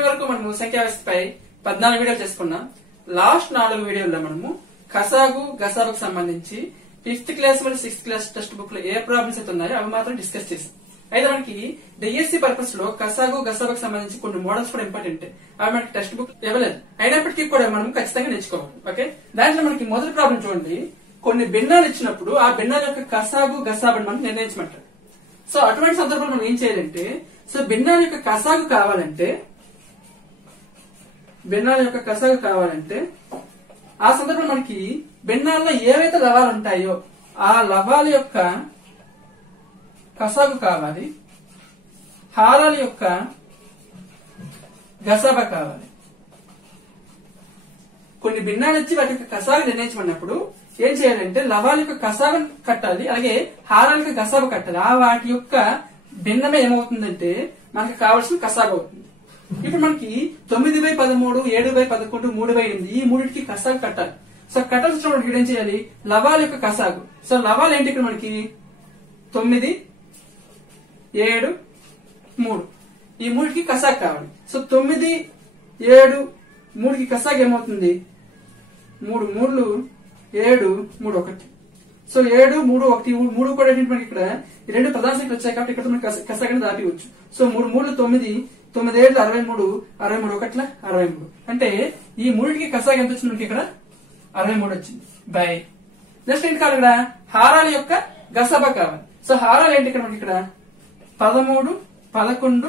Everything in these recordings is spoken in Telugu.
ఇప్పటి వరకు మనము సంఖ్యా వ్యవస్థపై 14 వీడియోలు చేసుకున్నాం. లాస్ట్ 4 వీడియోల్లో మనము కసాగు గసాబకు సంబంధించి 5th క్లాస్ మరియు 6th క్లాస్ టెక్స్ట్ బుక్ లో ఏ ప్రాబ్లమ్స్ అయితే ఉన్నాయో అవి మాత్రం డిస్కస్ చేసాం. అయితే మనకి డిఎస్సి పర్పస్ లో కసాగు గసాబకు సంబంధించి కొన్ని మోడల్స్ కూడా ఇంపార్టెంట్. అవి మనకి టెక్స్ట్ బుక్ ఇవ్వలేదు, అయినప్పటికీ కూడా మనం ఖచ్చితంగా నేర్చుకోవాలి. ఓకే, దాంట్లో మనకి మొదటి ప్రాబ్లం చూడండి. కొన్ని భిన్నాలు ఇచ్చినప్పుడు ఆ భిన్నాల యొక్క కసాగు గసాబని మనం నిర్ణయించమంటారు. సో అటువంటి సందర్భంలో మనం ఏం చేయాలంటే, సో భిన్నాల యొక్క కసాగు కావాలంటే ఆ సందర్భంలో మనకి భిన్నాల్లో ఏవైతే లవాలు ఉంటాయో ఆ లవాల యొక్క కసాగు కావాలి, హారాల యొక్క గసాబా కావాలి. కొన్ని భిన్నాలు ఇచ్చి వాటి యొక్క కసాగు నిర్ణయించమన్నప్పుడు ఏం చేయాలంటే లవాల యొక్క కసాబు కట్టాలి, అలాగే హారాల యొక్క గసాబు కట్టాలి. ఆ వాటి యొక్క భిన్నమే ఏమవుతుందంటే మనకి కావాల్సిన కసాబు అవుతుంది. ఇప్పుడు మనకి 9/13, 7/11, 3/8 ఈ మూడింటికి కసాగు కట్టాలి. సో కట్టాల్సినప్పుడు ఏం చేయాలి, లవాల యొక్క కసాగు. సో లవాలు ఏంటి ఇక్కడ మనకి 9, 7, 3 ఈ మూడికి కసాగు కావాలి. సో 9, 7, 3కి కసాగు ఏమవుతుంది, 3 3 7 3 1. సో 7 3 1 3 కూడా ఏంటంటే మనకి ఇక్కడ ఈ రెండు ప్రధాన సంఖ్యలు వచ్చాయి కాబట్టి ఇక్కడ మనకి కసాగని దాటివచ్చు. సో 3 3 9, 9 7 63, 63 1 63. అంటే ఈ మూడింటికి కసాగు ఎంత వచ్చింది మనకి ఇక్కడ 63 వచ్చింది. బై నెక్స్ట్ ఏంటి కావాలి, ఇక్కడ హారాల యొక్క గసాబా కావాలి. సో హారాలు ఏంటి ఇక్కడ మనకి ఇక్కడ 13, 11,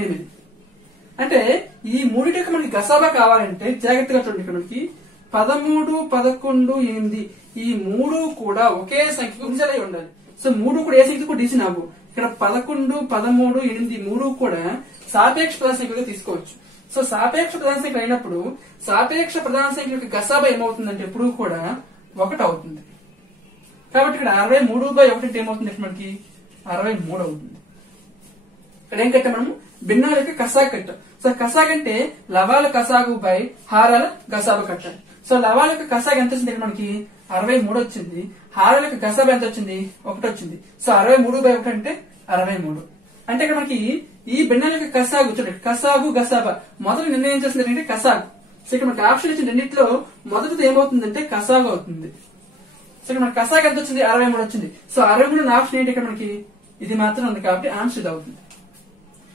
8. అంటే ఈ మూడింటికి మనకి గసాబా కావాలంటే జాగ్రత్తగా చూడండి. ఇక్కడ మనకి 13, 11, 8 ఈ మూడు కూడా ఒకే సంఖ్యకు గుణిజాలై ఉండాలి. సో మూడు కూడా ఏ సంఖ్యకు డివిజన్ అవ్వు. ఇక్కడ 11, 13, 8 మూడు కూడా సాపేక్ష ప్రధాన సంఖ్యగా తీసుకోవచ్చు. సో సాపేక్ష ప్రధాన సంఖ్య అయినప్పుడు సాపేక్ష ప్రధాన సంఖ్య యొక్క గసాబా ఏమవుతుందంటే ఎప్పుడు కూడా 1 అవుతుంది. కాబట్టి ఇక్కడ 63/1 ఏమవుతుంది మనకి 63 అవుతుంది. ఇక్కడ ఏం కట్టాం మనము, భిన్నాల యొక్క కసాగు కట్టాం. సో కసాగు అంటే లవాల కసాగు బై హారాల గసాబు కట్టాలి. సో లవాల యొక్క కసాగు ఎంత వచ్చింది, మనకి 63 వచ్చింది. హారాల యొక్క గసాబు ఎంత వచ్చింది, 1 వచ్చింది. సో 63/1 అంటే 63. అంటే ఇక్కడ మనకి ఈ భిన్నాల యొక్క కసాగు చూడండి, కసాగు గసాబా మొదటి నిర్ణయించాల్సింది ఏంటంటే కసాగు. సో ఇక్కడ మనకి ఆప్షన్ ఇచ్చిన రెండింటిలో మొదటిది ఏమవుతుందంటే కసాగు అవుతుంది. సో ఇక్కడ మనకి కసాగు ఎంత వచ్చింది, 63 వచ్చింది. సో 63 ఆప్షన్ ఏంటి ఇక్కడ మనకి ఇది మాత్రం ఉంది కాబట్టి ఆన్సర్ ఇది అవుతుంది.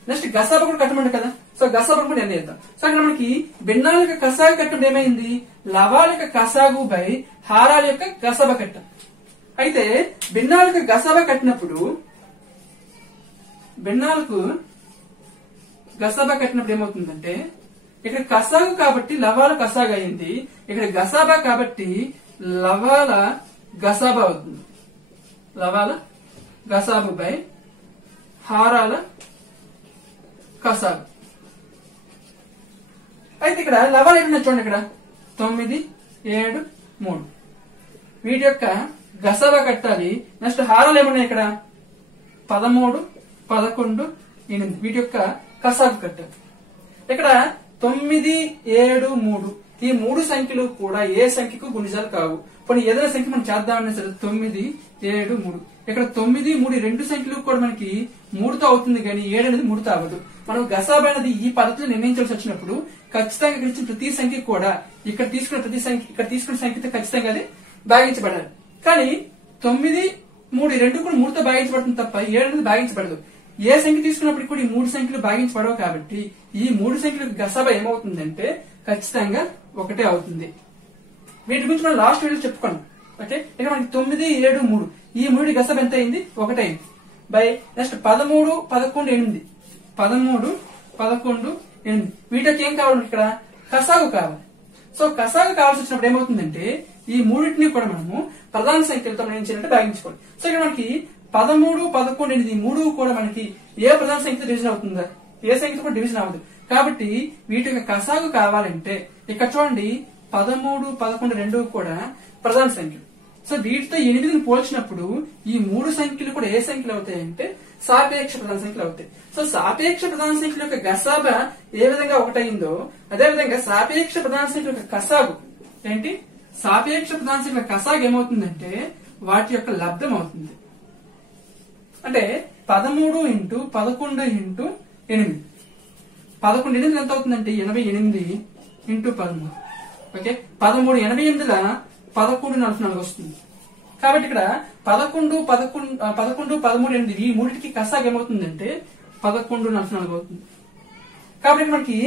నెక్స్ట్ గసాబా కూడా కట్టమంటారు కదా. సో గసాబా కూడా నిర్ణయిద్దాం. సో అక్కడ మనకి భిన్నాల యొక్క కసాగు కట్టడం ఏమైంది, లవాల యొక్క కసాగు బై హారాల యొక్క గసాబా కట్టం. అయితే భిన్నాల యొక్క గసాబా కట్టినప్పుడు ఏమవుతుందంటే ఇక్కడ కసాగు కాబట్టి లవాల కసాగు అయింది, ఇక్కడ గసాబా కాబట్టి లవాల గసాబా అవుతుంది. లవాల గసాబు బై హారాల కసాబు. అయితే ఇక్కడ లవాలు ఏమన్నా చూడండి, ఇక్కడ 9, 7, 3 వీటి యొక్క గసాబా కట్టాలి. నెక్స్ట్ హారాలు ఏమన్నాయి ఇక్కడ 13, 11, 8 వీటి యొక్క కసాబు కట్టాలి. ఇక్కడ 9, 7, 3 ఈ మూడు సంఖ్యలు కూడా ఏ సంఖ్యకు గుణిజాలు కావు. పోనీ ఏదైనా సంఖ్య మనం చేద్దామని సరే 9, 7, 3 ఇక్కడ 9, 3 రెండు సంఖ్యలు కూడా మనకి 3తో అవుతుంది కానీ 7 అనేది 3తో అవ్వదు. మనం గసాబా అనేది ఈ పద్ధతిలో నిర్ణయించాల్సి వచ్చినప్పుడు ఖచ్చితంగా ఇక్కడ ఇచ్చిన ప్రతి సంఖ్య కూడా ఇక్కడ తీసుకున్న సంఖ్యతో ఖచ్చితంగా అది భాగించబడాలి. కానీ 9, 3 రెండు కూడా 3తో భాగించబడుతుంది తప్ప 7 అనేది భాగించబడదు. ఏ సంఖ్య తీసుకున్నప్పుడు కూడా ఈ 3 సంఖ్యలు భాగించబడవు కాబట్టి ఈ 3 సంఖ్యలకు గసాబా ఏమవుతుందంటే ఖచ్చితంగా 1 అవుతుంది. వీటి గురించి మనం లాస్ట్ వీడియో చెప్పుకున్నాం. ఓకే, ఇక్కడ మనకి 9, 7, 3 ఈ 3 గసాబా ఎంత అయింది, 1 అయింది. బై నెక్స్ట్ 13, 11, 8 13, 11, 8 వీటికి ఏం కావాలి, ఇక్కడ కసాగు కావాలి. సో కసాగు కావాల్సి వచ్చినప్పుడు ఏమవుతుందంటే ఈ మూడింటిని కూడా మనము ప్రధాన సంఖ్యలతో మనం ఏం చేయాలంటే భాగించుకోవాలి. సో ఇక్కడ మనకి 13, 11, 8 ఈ మూడు కూడా మనకి ఏ ప్రధాన సంఖ్యతో డివిజన్ అవుతుందా, ఏ సంఖ్యతో కూడా డివిజన్ అవ్వదు. కాబట్టి వీటి యొక్క కసాగు కావాలంటే ఇక్కడ చూడండి 13, 11 రెండు కూడా ప్రధాన సంఖ్యలు. సో వీటితో 8ని పోల్చినప్పుడు ఈ 3 సంఖ్యలు కూడా ఏ సంఖ్యలు అవుతాయంటే సాపేక్ష ప్రధాన సంఖ్యలు అవుతాయి. సో సాపేక్ష ప్రధాన సంఖ్యల యొక్క గసాబా ఏ విధంగా 1 అయిందో అదే విధంగా సాపేక్ష ప్రధాన సంఖ్యల యొక్క కసాగు ఏంటి, సాపేక్ష ప్రధాన సంఖ్యల కసాగు ఏమవుతుందంటే వాటి యొక్క లబ్ధం అవుతుంది. అంటే 13 × 11 × 8 11 8 ఎంత అవుతుందంటే 88 ఇంటూ 13. ఓకే, 13 88ల 11 వస్తుంది. కాబట్టి ఇక్కడ 11 13 8 ఈ మూడింటికి కసాగ ఏమవుతుందంటే 11 అవుతుంది. కాబట్టి మనకి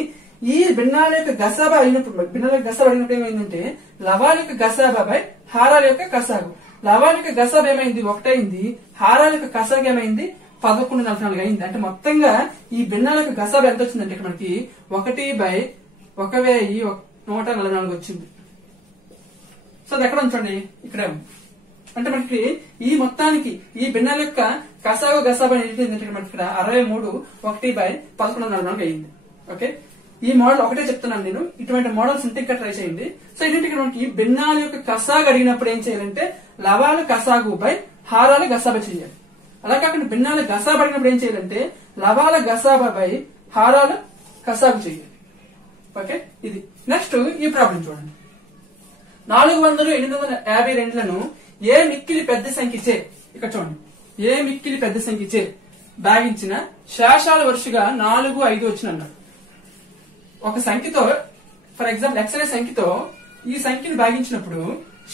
ఈ భిన్నాల యొక్క గసాబా అయినప్పుడు ఏమైందంటే లవాల యొక్క గసాబా బై హారాల యొక్క కసాగు. లవాల యొక్క గసాబా ఏమైంది 1 అయింది, హారాల యొక్క కసాగు ఏమైంది 11 అయింది. అంటే మొత్తంగా ఈ భిన్నాల యొక్క గసాబా ఎంత వచ్చిందంటే ఇక్కడ మనకి 1/1144 వచ్చింది. సో అది ఎక్కడ ఉంచండి, ఇక్కడ. అంటే మనకి ఈ మొత్తానికి ఈ భిన్నాల యొక్క కసాగు గసాబా ఏంటంటే మనకి ఇక్కడ 63 1/1144 అయింది. ఓకే, ఈ మోడల్ ఒకటే చెప్తున్నాను నేను. ఇటువంటి మోడల్స్ ఇంటి ట్రై చేయండి. సో ఏంటంటే మనకి భిన్నాల యొక్క కసాగు అడిగినప్పుడు ఏం చేయాలంటే లవాల కసాగు బై హారాల గసాబా చేయాలి. అలా కాకుండా భిన్నాల గసాబా అడిగినప్పుడు ఏం చేయాలంటే లవాల గసాబా బై హారాల కసాగు చేయాలి. ఓకే, ఇది. నెక్స్ట్ ఈ ప్రాబ్లం చూడండి. 400 852లను ఏ మిక్కిలి పెద్ద సంఖ్యచే, ఇక్కడ చూడండి, ఏ మిక్కిలి పెద్ద సంఖ్యచే భాగించిన శేషాల వరుసగా 4 5 వచ్చిన అన్నాడు. ఒక సంఖ్యతో, ఫర్ ఎగ్జాంపుల్ x అనే సంఖ్యతో ఈ సంఖ్యను భాగించినప్పుడు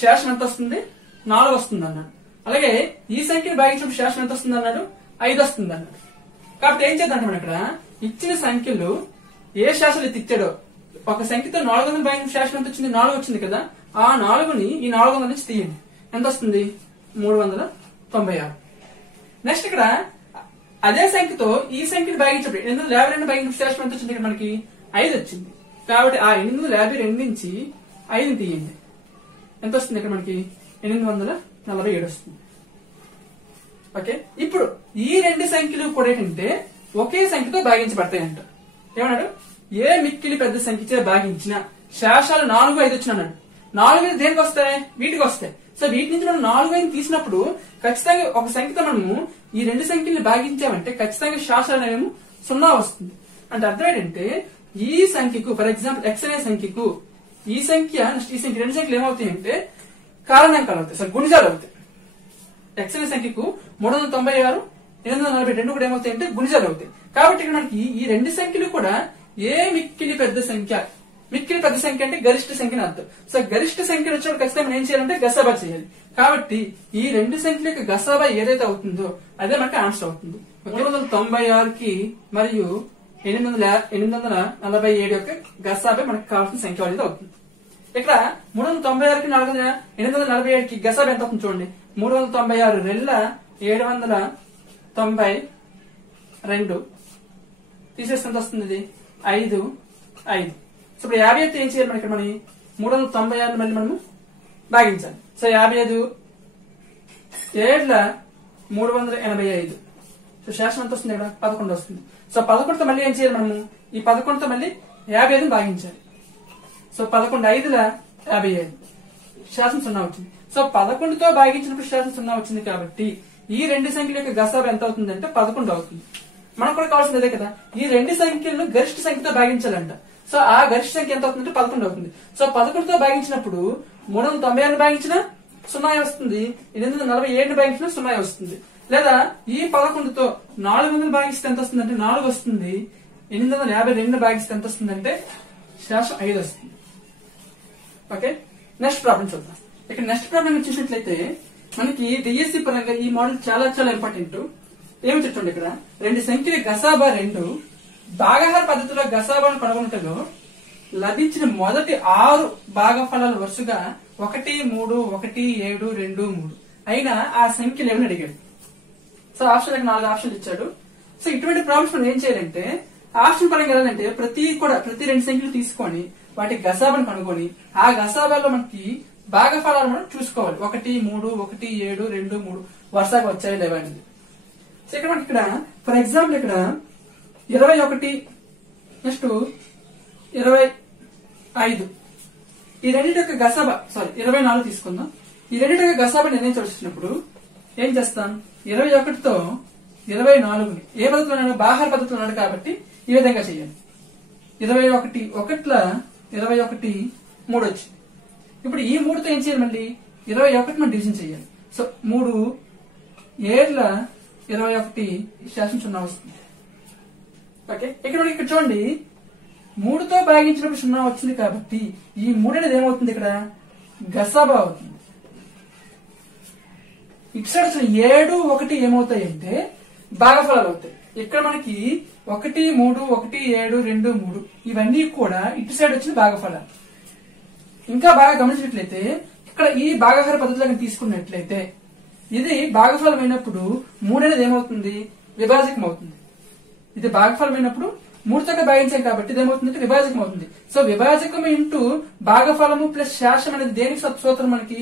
శేషం ఎంత వస్తుంది 4 వస్తుంది అన్నాడు. అలాగే ఈ సంఖ్యను భాగించినప్పుడు శేషం ఎంత వస్తుంది అన్నాడు 5 వస్తుంది అన్నాడు. కాబట్టి ఏం చేద్దాం మనం ఇక్కడ ఇచ్చిన సంఖ్యలు ఏ శేషాలు ఇచ్చాడో, ఒక సంఖ్యతో 400 భాగించిన శేషం ఎంత వచ్చింది 4 వచ్చింది కదా, ఆ 4ని ఈ 400 నుంచి తీయండి, ఎంత వస్తుంది 396. నెక్స్ట్ ఇక్కడ అదే సంఖ్యతో ఈ సంఖ్యను భాగించినప్పుడు 852 భాగించిన శేషం ఎంత వచ్చింది, ఇక్కడ మనకి 5 వచ్చింది. కాబట్టి ఆ 852 నుంచి 5 తీయండి, ఎంత వస్తుంది ఇక్కడ మనకి 847 వస్తుంది. ఓకే, ఇప్పుడు ఈ రెండు సంఖ్యలు కూడా ఏంటంటే ఒకే సంఖ్యతో భాగించబడతాయంట. ఏమన్నాడు, ఏ మిక్కిలి పెద్ద సంఖ్యచే భాగించిన శేషాలు 4 5 వచ్చిన అన్నాడు. 4 5 దేనికి వస్తాయి, వీటికి వస్తాయి. సో వీటి నుంచి మనం 4 5 తీసినప్పుడు ఖచ్చితంగా ఒక సంఖ్యతో మనము ఈ రెండు సంఖ్యల్ని భాగించామంటే ఖచ్చితంగా శేషాలు అనేవి 0 వస్తుంది. అంటే అర్థం ఏంటంటే ఈ సంఖ్యకు, ఫర్ ఎగ్జాంపుల్ x అనే సంఖ్యకు ఈ సంఖ్య ఈ సంఖ్య రెండు సంఖ్యలు ఏమవుతాయి అంటే కారణాంకాలు అవుతాయి, సార్ గుణిజాలు అవుతాయి. x అనే సంఖ్యకు 396 842 కూడా ఏమవుతాయి అంటే గుణిజాలు అవుతాయి. కాబట్టి ఇక్కడ మనకి ఈ రెండు సంఖ్యలు కూడా ఏ మిక్కిలి పెద్ద సంఖ్య, మిక్కిలి పెద్ద సంఖ్య అంటే గరిష్ట సంఖ్యని అర్థం. సో గరిష్ట సంఖ్య వచ్చినప్పుడు ఖచ్చితంగా మనం ఏం చేయాలంటే గసాబా చేయాలి. కాబట్టి ఈ రెండు సంఖ్యల యొక్క గసాబా ఏదైతే అవుతుందో అదే మనకి ఆన్సర్ అవుతుంది. 396కి మరియు 847 యొక్క గసాబా మనకు కావాల్సిన సంఖ్య అనేది అవుతుంది. ఇక్కడ 396కి 847కి గసాబా ఎంత అవుతుంది చూడండి. 396 రెళ్ళ 792 తీసేస్తే ఎంత వస్తుంది, ఇది 5 5. సో ఇప్పుడు 55 ఏం చేయాలి, మనకి మనం 396 మళ్ళీ మనము భాగించాలి. సో 55 7 385. సో శేషం ఎంత వస్తుంది, ఇక్కడ 11 వస్తుంది. సో 11తో మళ్ళీ ఏం చేయాలి, మనము ఈ 11తో మళ్ళీ 55 భాగించాలి. సో 11 5 57 శేషం 0 వచ్చింది. సో 11తో భాగించినప్పుడు శేషం 0 వచ్చింది. కాబట్టి ఈ రెండు సంఖ్యల యొక్క గసాబా ఎంత అవుతుంది అంటే 11 అవుతుంది. మనకు కూడా కావాల్సింది అదే కదా, ఈ రెండు సంఖ్యలను గరిష్ట సంఖ్యతో భాగించాలంట. సో ఆ గరిష్ట సంఖ్య ఎంత అవుతుందంటే 11 అవుతుంది. సో 11తో భాగించినప్పుడు 396 భాగించిన 0 వస్తుంది, 847 భాగించిన 0 వస్తుంది. లేదా ఈ 11తో 400 భాగిస్తే ఎంత వస్తుంది అంటే 4 వస్తుంది, 852 భాగిస్తే ఎంత వస్తుంది అంటే శేషం 5 వస్తుంది. ఓకే, నెక్స్ట్ ప్రాబ్లం చూద్దాం. ఇక్కడ నెక్స్ట్ ప్రాబ్లం చూసినట్లయితే మనకి డిఎస్సి పరంగా ఈ మోడల్ చాలా చాలా ఇంపార్టెంట్. ఏమి చెప్తుండే, ఇక్కడ రెండు సంఖ్యల గసాబా 2 భాగహార పద్ధతిలో గసాబాను కనుగొనటలో లభించిన మొదటి 6 భాగఫలాలు వరుసగా 1 3 1 7 2 3 అయినా ఆ సంఖ్యలు ఏమని అడిగాడు. సో ఆప్షన్ 4 ఆప్షన్లు ఇచ్చాడు. సో ఇటువంటి ప్రాబ్లమ్స్ మనం ఏం చేయాలంటే ఆప్షన్ పరంగా వెళ్ళాలంటే ప్రతి రెండు సంఖ్యలు తీసుకొని వాటి గసాబాను కనుగొని ఆ గసాబాలో మనకి భాగఫలాలు మనం చూసుకోవాలి. 1 3 1 7 2 3 వరుసగా వచ్చాయి లేవా అనేది. సో ఇక్కడ మనకి ఇక్కడ ఫర్ ఎగ్జాంపుల్ ఇక్కడ 21 నెక్స్ట్ 25 ఈ రెండింటి యొక్క గసాబా 24 తీసుకుందాం. ఈ రెండింటి యొక్క గసాబా నిర్ణయించవలసినప్పుడు ఏం చేస్తాం, 21తో 24ని ఏ పద్ధతిలో ఉన్నాడు, బాహార పద్ధతిలో ఉన్నాడు కాబట్టి ఈ విధంగా చేయాలి. 21 21 3 వచ్చింది. ఇప్పుడు ఈ 3తో ఏం చేయాలి, మళ్ళీ 21 మనం డివిజన్ చేయాలి. సో 3 7 21 శేషం 0 వస్తుంది. ఓకే, ఇక్కడ చూడండి 3తో భాగించినప్పుడు 0 వచ్చింది కాబట్టి ఈ 3 అనేది ఏమవుతుంది ఇక్కడ గసాబా అవుతుంది. ఇటు సైడ్ వచ్చిన 7, 1 ఏమవుతాయంటే భాగఫలాలు అవుతాయి. ఇక్కడ మనకి 1, 3, 1, 7, 2, 3 ఇవన్నీ కూడా ఇటు సైడ్ వచ్చిన భాగఫలాలు. ఇంకా బాగా గమనించినట్లయితే ఇక్కడ ఈ భాగాహార పద్ధతిలో తీసుకున్నట్లయితే ఇది భాగఫలం అయినప్పుడు 3 అనేది ఏమవుతుంది విభాజకం అవుతుంది. ఇది భాగఫలం అయినప్పుడు 3తో భాగించాం కాబట్టి ఇది ఏమవుతుందంటే విభాజకం అవుతుంది. సో విభాజకం ఇంటూ భాగఫలము ప్లస్ శేషం అనేది దేనికి సూత్రం మనకి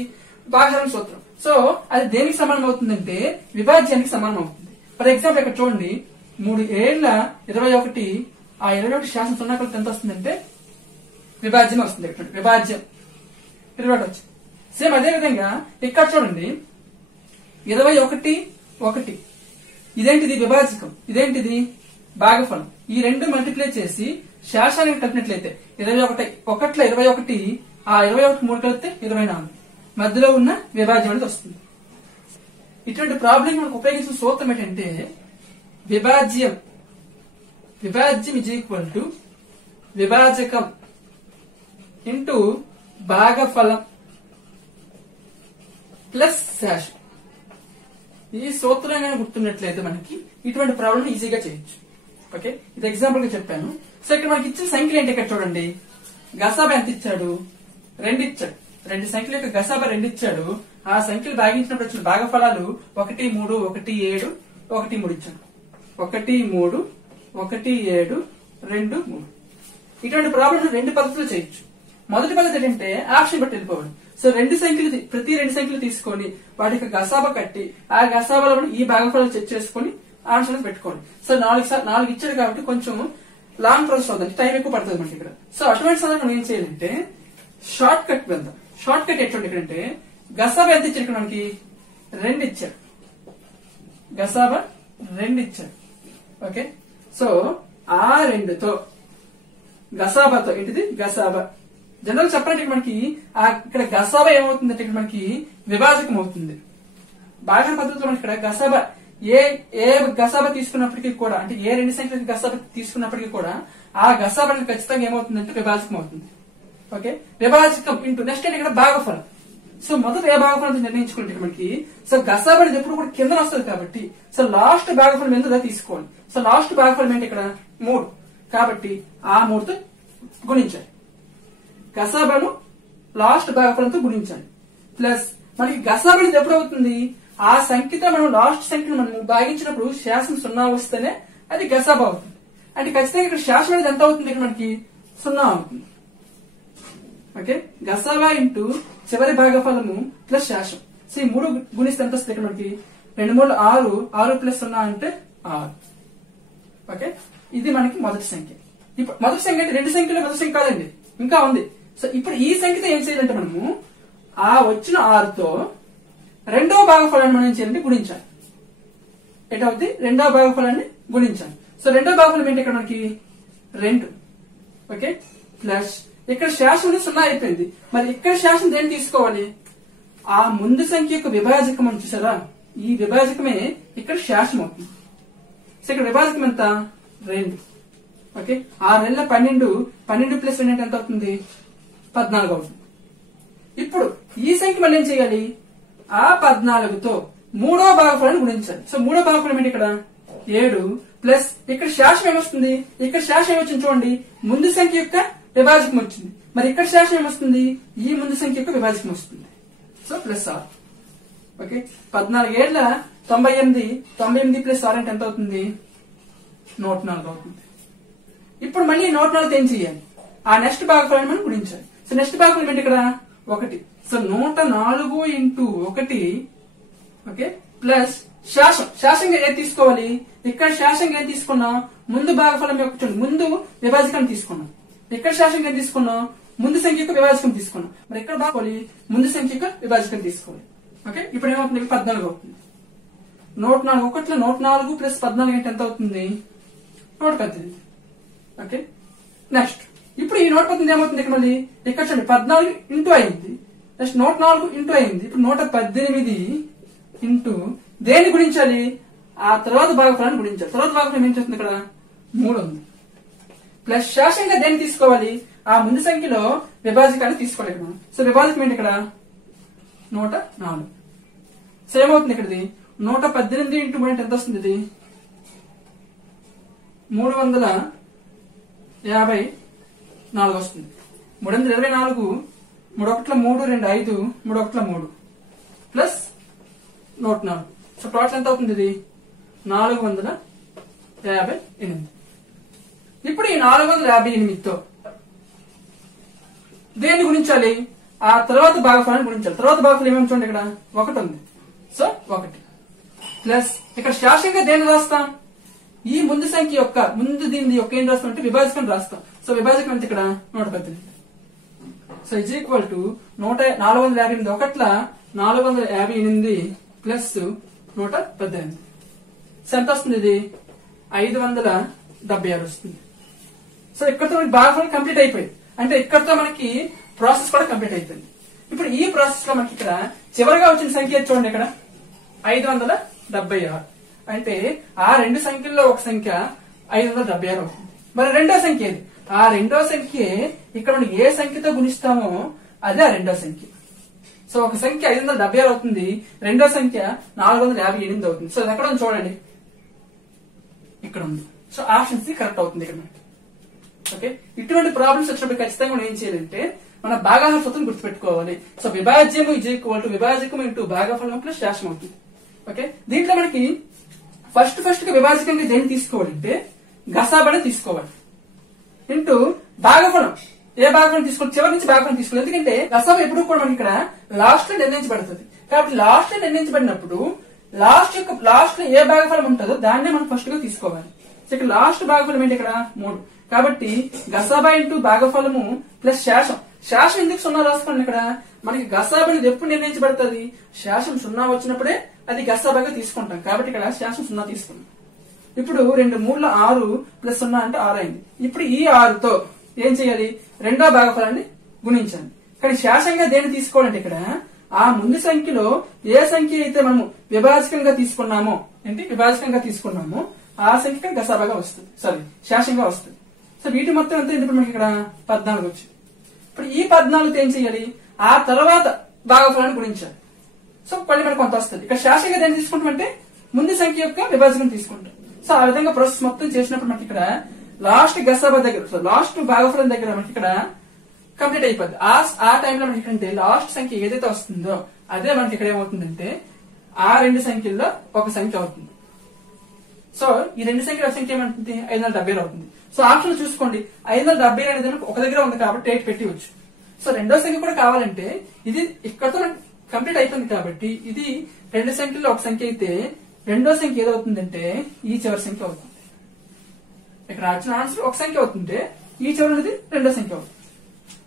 భాగహారం సూత్రం. సో అది దేనికి సమానం అవుతుందంటే విభాజ్యానికి సమానం అవుతుంది. ఫర్ ఎగ్జాంపుల్ ఇక్కడ చూడండి 3 ఏళ్ల 21 ఆ 21 శాసం 0 కలిపి ఎంత వస్తుందంటే విభాజ్యం వస్తుంది. విభాజ్యం 21 వచ్చింది. సేమ్ అదే విధంగా ఇక్కడ చూడండి 21, 1 ఇదేంటిది విభాజకం, ఇదేంటిది భాగఫలం. ఈ రెండు మల్టిప్లై చేసి శాసానికి కలిపినట్లయితే 21 1లో 21 ఆ 21 3 కలిపితే 24 మధ్యలో ఉన్న విభాజ్యం అనేది వస్తుంది. ఇటువంటి ప్రాబ్లం మనకు ఉపయోగించిన సూత్రం ఏంటంటే విభాజ్యం ఈజ్ ఈక్వల్ టు విభాజకం ఇంటూ భాగఫలం ప్లస్ శేషం. ఈ సూత్రం గుర్తున్నట్లయితే మనకి ఇటువంటి ప్రాబ్లం ఈజీగా చేయొచ్చు. ఓకే, ఇది ఎగ్జాంపుల్ గా చెప్పాను. సో ఇక్కడ మనకి ఇచ్చిన సంఖ్యలు ఏంటి ఇక్కడ చూడండి. గసాబా ఎంత ఇచ్చాడు 2 ఇచ్చాడు. 2 సంఖ్యల యొక్క గసాబా 2 ఇచ్చాడు. ఆ సంఖ్యలు భాగించినప్పుడు వచ్చిన భాగఫలాలు 1, 3, 1, 7, 1, 3 ఇచ్చాడు. 1, 3, 1, 7, 2, 3 ఇటువంటి ప్రాబ్లం 2 పద్ధతులు చేయొచ్చు. మొదటి పద్ధతి ఏంటంటే ఆప్షన్ బట్టి వెళ్ళిపోవాలి. సో ప్రతి 2 సంఖ్యలు తీసుకొని వాటి యొక్క గసాబా కట్టి ఆ గసాబాలో ఈ భాగఫలాలు చెక్ చేసుకుని ఆన్సర్ పెట్టుకోండి. సో 4 ఇచ్చాడు కాబట్టి కొంచెం లాంగ్ ప్రాసెస్ అవుతుంది, టైం ఎక్కువ పడుతుంది మనకి ఇక్కడ. సో అటువంటి సందర్భం ఏం చేయాలంటే షార్ట్ కట్ వెళ్దాం. షార్ట్ కట్ ఎట్లుంది ఇక్కడ అంటే గసాబా ఎంత ఇచ్చాడు ఇక్కడ మనకి 2 ఇచ్చాడు. గసాబా 2 ఇచ్చాడు. ఓకే, సో ఆ 2తో గసాబాతో ఏంటిది గసాబా జనరల్ చెప్పాలంటే మనకి ఇక్కడ గసాబా ఏమవుతుందంటే ఇక్కడ మనకి విభాజకం అవుతుంది. భాగహార పద్ధతిలో మనకి ఇక్కడ గసాబా ఏ గసాబా తీసుకున్నప్పటికీ కూడా అంటే ఏ 2 సంఖ్యల గసాబా తీసుకున్నప్పటికీ కూడా ఆ గసాబా ఖచ్చితంగా ఏమవుతుందంటే విభాజకం అవుతుంది. ఓకే, విభాజకం ఇంటూ నెక్స్ట్ అంటే ఇక్కడ భాగఫలం. సో మొదట ఏ భాగఫలం నిర్ణయించుకుంటే మనకి సో గసాబా అనేది ఎప్పుడు కూడా కింద వస్తుంది కాబట్టి సో లాస్ట్ భాగఫలం ఎందుకు తీసుకోవాలి. సో లాస్ట్ భాగఫలం ఏంటి ఇక్కడ 3 కాబట్టి ఆ 3తో గుణించాలి. గసాబాను లాస్ట్ భాగఫలంతో గుణించాలి. ప్లస్ మనకి గసాబా అనేది ఎప్పుడు అవుతుంది ఆ సంఖ్యతో మనం లాస్ట్ సంఖ్యను మనం భాగించినప్పుడు శాసం 0 వస్తేనే అది గసాబా అవుతుంది. అంటే ఖచ్చితంగా ఇక్కడ శాసం అనేది ఎంత అవుతుంది ఇక్కడ మనకి 0 అవుతుంది. ఓకే, గసాబా ఇంటూ చివరి భాగఫలము ప్లస్ శాసం. సో ఈ 3 గుణిస్తే ఎంత వస్తుంది ఇక్కడ మనకి 2, 3, 6 6 ప్లస్ 0 అంటే 6. ఓకే, ఇది మనకి మొదటి సంఖ్య. ఇప్పుడు మొదటి సంఖ్య అంటే 2 సంఖ్యలో మొదటి సంఖ్య కాదండి, ఇంకా ఉంది. సో ఇప్పుడు ఈ సంఖ్యతో ఏం చేయాలంటే మనము ఆ వచ్చిన 6తో రెండవ భాగఫలాన్ని మనం ఏం చేయాలంటే గుణించాలి. ఎటవుతుంది రెండవ భాగఫలాన్ని గుణించాలి. సో రెండవ భాగఫలం ఏంటి ఇక్కడ మనకి 2. ఓకే, ప్లస్ ఇక్కడ శాసం 0 అయిపోయింది. మరి ఇక్కడ శాసం దేన్ని తీసుకోవాలి ఆ ముందు సంఖ్య యొక్క విభాజకం అని చూసారా, ఈ విభాజకమే ఇక్కడ శాసం అవుతుంది. సో ఇక్కడ విభాజకం ఎంత 2. ఓకే, 6 నెలల 12 12 ప్లస్ 2 అంటే ఎంత అవుతుంది 14 అవుతుంది. ఇప్పుడు ఈ సంఖ్య మళ్ళీ ఏం చేయాలి ఆ 14తో మూడో భాగఫలాన్ని గుణించాలి. సో మూడో భాగఫలం ఏంటి ఇక్కడ 7 ప్లస్ ఇక్కడ శాసం ఏమొస్తుంది ఇక్కడ శాసం ఏమొచ్చింది చూడండి ముందు సంఖ్య యొక్క విభాజకం వచ్చింది. మరి ఇక్కడ శాసం ఏమొస్తుంది ఈ ముందు సంఖ్య యొక్క విభాజకం వస్తుంది. So plus 6. ఓకే, 14 ఏళ్ల 98 ప్లస్ 6 అంటే ఎంత అవుతుంది 104 అవుతుంది. ఇప్పుడు మళ్ళీ 104తో ఏం చేయాలి ఆ నెక్స్ట్ భాగఫలాన్ని మనం గుణించాలి. సో నెక్స్ట్ భాగఫలం ఏంటి ఇక్కడ 1. సో 104 ఇంటూ 1 ఓకే ప్లస్ శాసంగా ఏది తీసుకోవాలి ఇక్కడ శాసంగా ఏం తీసుకున్నాం ముందు భాగఫలం యొక్క ముందు విభాజకం తీసుకున్నాం. ఇక్కడ శాసంగా ఏం తీసుకున్నాం ముందు సంఖ్య యొక్క విభాజకం తీసుకున్నాం. మరి ఇక్కడ భాగోలి ముందు సంఖ్య యొక్క విభాజకం తీసుకోవాలి. ఓకే, ఇప్పుడు ఏమవుతుంది 14 అవుతుంది. 104 1లో 104 ప్లస్ 14 అంటే ఎంత అవుతుంది 118. ఓకే, నెక్స్ట్ ఇప్పుడు ఈ 118 ఏమవుతుంది ఇక్కడ మళ్ళీ ఇక్కడ చూడండి 14 ఇంటూ అయింది. నెక్స్ట్ 104 ఇంటూ అయింది. ఇప్పుడు 118 ఇంటూ దేన్ని గుణించాలి ఆ తర్వాత భాగఫలాన్ని గుణించాలి. తర్వాత భాగఫలం ఏం చేస్తుంది ఇక్కడ 3 ఉంది. ప్లస్ శాసంగా దేన్ని తీసుకోవాలి, ఆ ముందు సంఖ్యలో విభాజకాన్ని తీసుకోవాలి మనం. సో విభాజకం ఏంటి ఇక్కడ 104. సో ఏమవుతుంది ఇక్కడది 118 ఇంటూ 3 ఎంత వస్తుంది, ఇది 354 వస్తుంది. 324 3 1 3 2 5 3 1 3 ప్లస్ 104. సో టోటల్ ఎంత అవుతుంది, ఇది 458. ఇప్పుడు ఈ 458తో దేన్ని గుణించాలి, ఆ తర్వాత భాగఫలాన్ని గుణించాలి. తర్వాత భాగఫలం ఏమేమి చూడండి, ఇక్కడ 1 ఉంది. సో 1 ప్లస్ ఇక్కడ శాసంగా దేన్ని రాస్తాం, ఈ ముందు సంఖ్య యొక్క దీని యొక్క ఏం రాస్తాం అంటే విభాజకం రాస్తాం. సో విభాజకం అంటే ఇక్కడ 118. So is equal to 458 1 458 plus 118. So ఎంత వస్తుంది, ఇది 576 వస్తుంది. సో ఇక్కడతో భాగఫలం కంప్లీట్ అయిపోయింది. అంటే ఇక్కడతో మనకి ప్రాసెస్ కూడా కంప్లీట్ అయిపోయింది. ఇప్పుడు ఈ ప్రాసెస్ లో మనకి ఇక్కడ చివరిగా వచ్చిన సంఖ్య చూడండి, ఇక్కడ 576. అంటే ఆ రెండు సంఖ్యల్లో ఒక సంఖ్య 576 అవుతుంది. మరి రెండో సంఖ్య ఏది, ఆ రెండో సంఖ్య ఇక్కడ మనం ఏ సంఖ్యతో గుణిస్తామో అదే ఆ రెండో సంఖ్య. సో ఒక సంఖ్య 576 అవుతుంది, రెండో సంఖ్య 458 అవుతుంది. సో ఇది ఎక్కడ ఉంది చూడండి, ఇక్కడ ఉంది. సో ఆప్షన్ సి కరెక్ట్ అవుతుంది ఇక్కడ మనకి. ఓకే, ఇటువంటి ప్రాబ్లమ్స్ వచ్చినప్పుడు ఖచ్చితంగా మనం ఏం చేయాలంటే మన భాగాహార సూత్రం గుర్తుపెట్టుకోవాలి. సో విభాజ్యము ఇజ్ ఈక్వల్ టు విభాజకం ఇంటూ భాగఫలం ప్లస్ శాసం అవుతుంది. ఓకే, దీంట్లో మనకి ఫస్ట్ గా విభాజకంగా దేన్ని తీసుకోవాలంటే గసాబని తీసుకోవాలి ఇంటూ భాగఫలం. ఏ భాగఫలం తీసుకోవాలి, చివరి నుంచి భాగఫలం తీసుకోవాలి. ఎందుకంటే గసాబ ఎప్పుడు కూడా మనకి ఇక్కడ లాస్ట్ లో నిర్ణయించబడుతుంది. కాబట్టి లాస్ట్ లో నిర్ణయించబడినప్పుడు లాస్ట్ లో ఏ భాగఫలం ఉంటుందో దాన్నే మనం ఫస్ట్ గా తీసుకోవాలి. సో ఇక్కడ లాస్ట్ భాగఫలం ఏంటి, ఇక్కడ 3. కాబట్టి గసాబా ఇంటూ భాగఫలము ప్లస్ శాసం. శాసం ఎందుకు 0 రాసుకోండి, ఇక్కడ మనకి గసాబా అనేది ఎప్పుడు నిర్ణయించబడుతుంది, శాసం 0 వచ్చినప్పుడే అది గసాబాగా తీసుకుంటాం. కాబట్టి ఇక్కడ శాసం 0 తీసుకున్నాం. ఇప్పుడు 2 3 6 ప్లస్ 0 అంటే 6 అయింది. ఇప్పుడు ఈ 6తో ఏం చేయాలి, రెండో భాగఫలాన్ని గుణించాలి. కానీ శాసంగా దేన్ని తీసుకోవాలంటే ఇక్కడ ఆ ముందు సంఖ్యలో ఏ సంఖ్య అయితే మనము విభాజకంగా తీసుకున్నామో ఆ సంఖ్య గసాబాగా వస్తుంది, సారీ శాసంగా వస్తుంది. సో వీటి మొత్తం ఎంత, ఇప్పుడు మనకి ఇక్కడ 14 వచ్చింది. ఇప్పుడు ఈ 14తో ఏం చేయాలి, ఆ తర్వాత భాగఫలాన్ని గుణించాలి. సో మళ్ళీ మనకు కొంత వస్తుంది. ఇక్కడ శాసంగా దేన్ని తీసుకుంటామంటే ముందు సంఖ్య యొక్క విభాజకం తీసుకుంటాం. సో ఆ విధంగా ప్రాసెస్ మొత్తం చేసినప్పుడు మనకి ఇక్కడ లాస్ట్ గసాబా దగ్గర, సో లాస్ట్ భాగఫలం దగ్గర మనకి ఇక్కడ కంప్లీట్ అయిపోద్ది. ఆ టైంలో మనకి ఏంటంటే లాస్ట్ సంఖ్య ఏదైతే వస్తుందో అదే మనకి ఇక్కడ ఏమవుతుందంటే ఆ రెండు సంఖ్యల్లో ఒక సంఖ్య అవుతుంది. సో ఈ రెండు సంఖ్యల సంఖ్య ఏమంటుంది, 570 అవుతుంది. సో ఆప్షన్ చూసుకోండి, 570 అనేది ఒక దగ్గర ఉంది కాబట్టి 8 పెట్టివచ్చు. సో రెండో సంఖ్య కూడా కావాలంటే ఇది ఇక్కడతో కంప్లీట్ అయిపోయింది కాబట్టి ఇది రెండు సంఖ్యల్లో ఒక సంఖ్య అయితే రెండో సంఖ్య ఏదవుతుందంటే ఈ చివరి సంఖ్య అవుతుంది. ఇక్కడ వచ్చిన ఆన్సర్ ఒక సంఖ్య అవుతుంటే ఈ చివరి అనేది రెండో సంఖ్య అవుతుంది.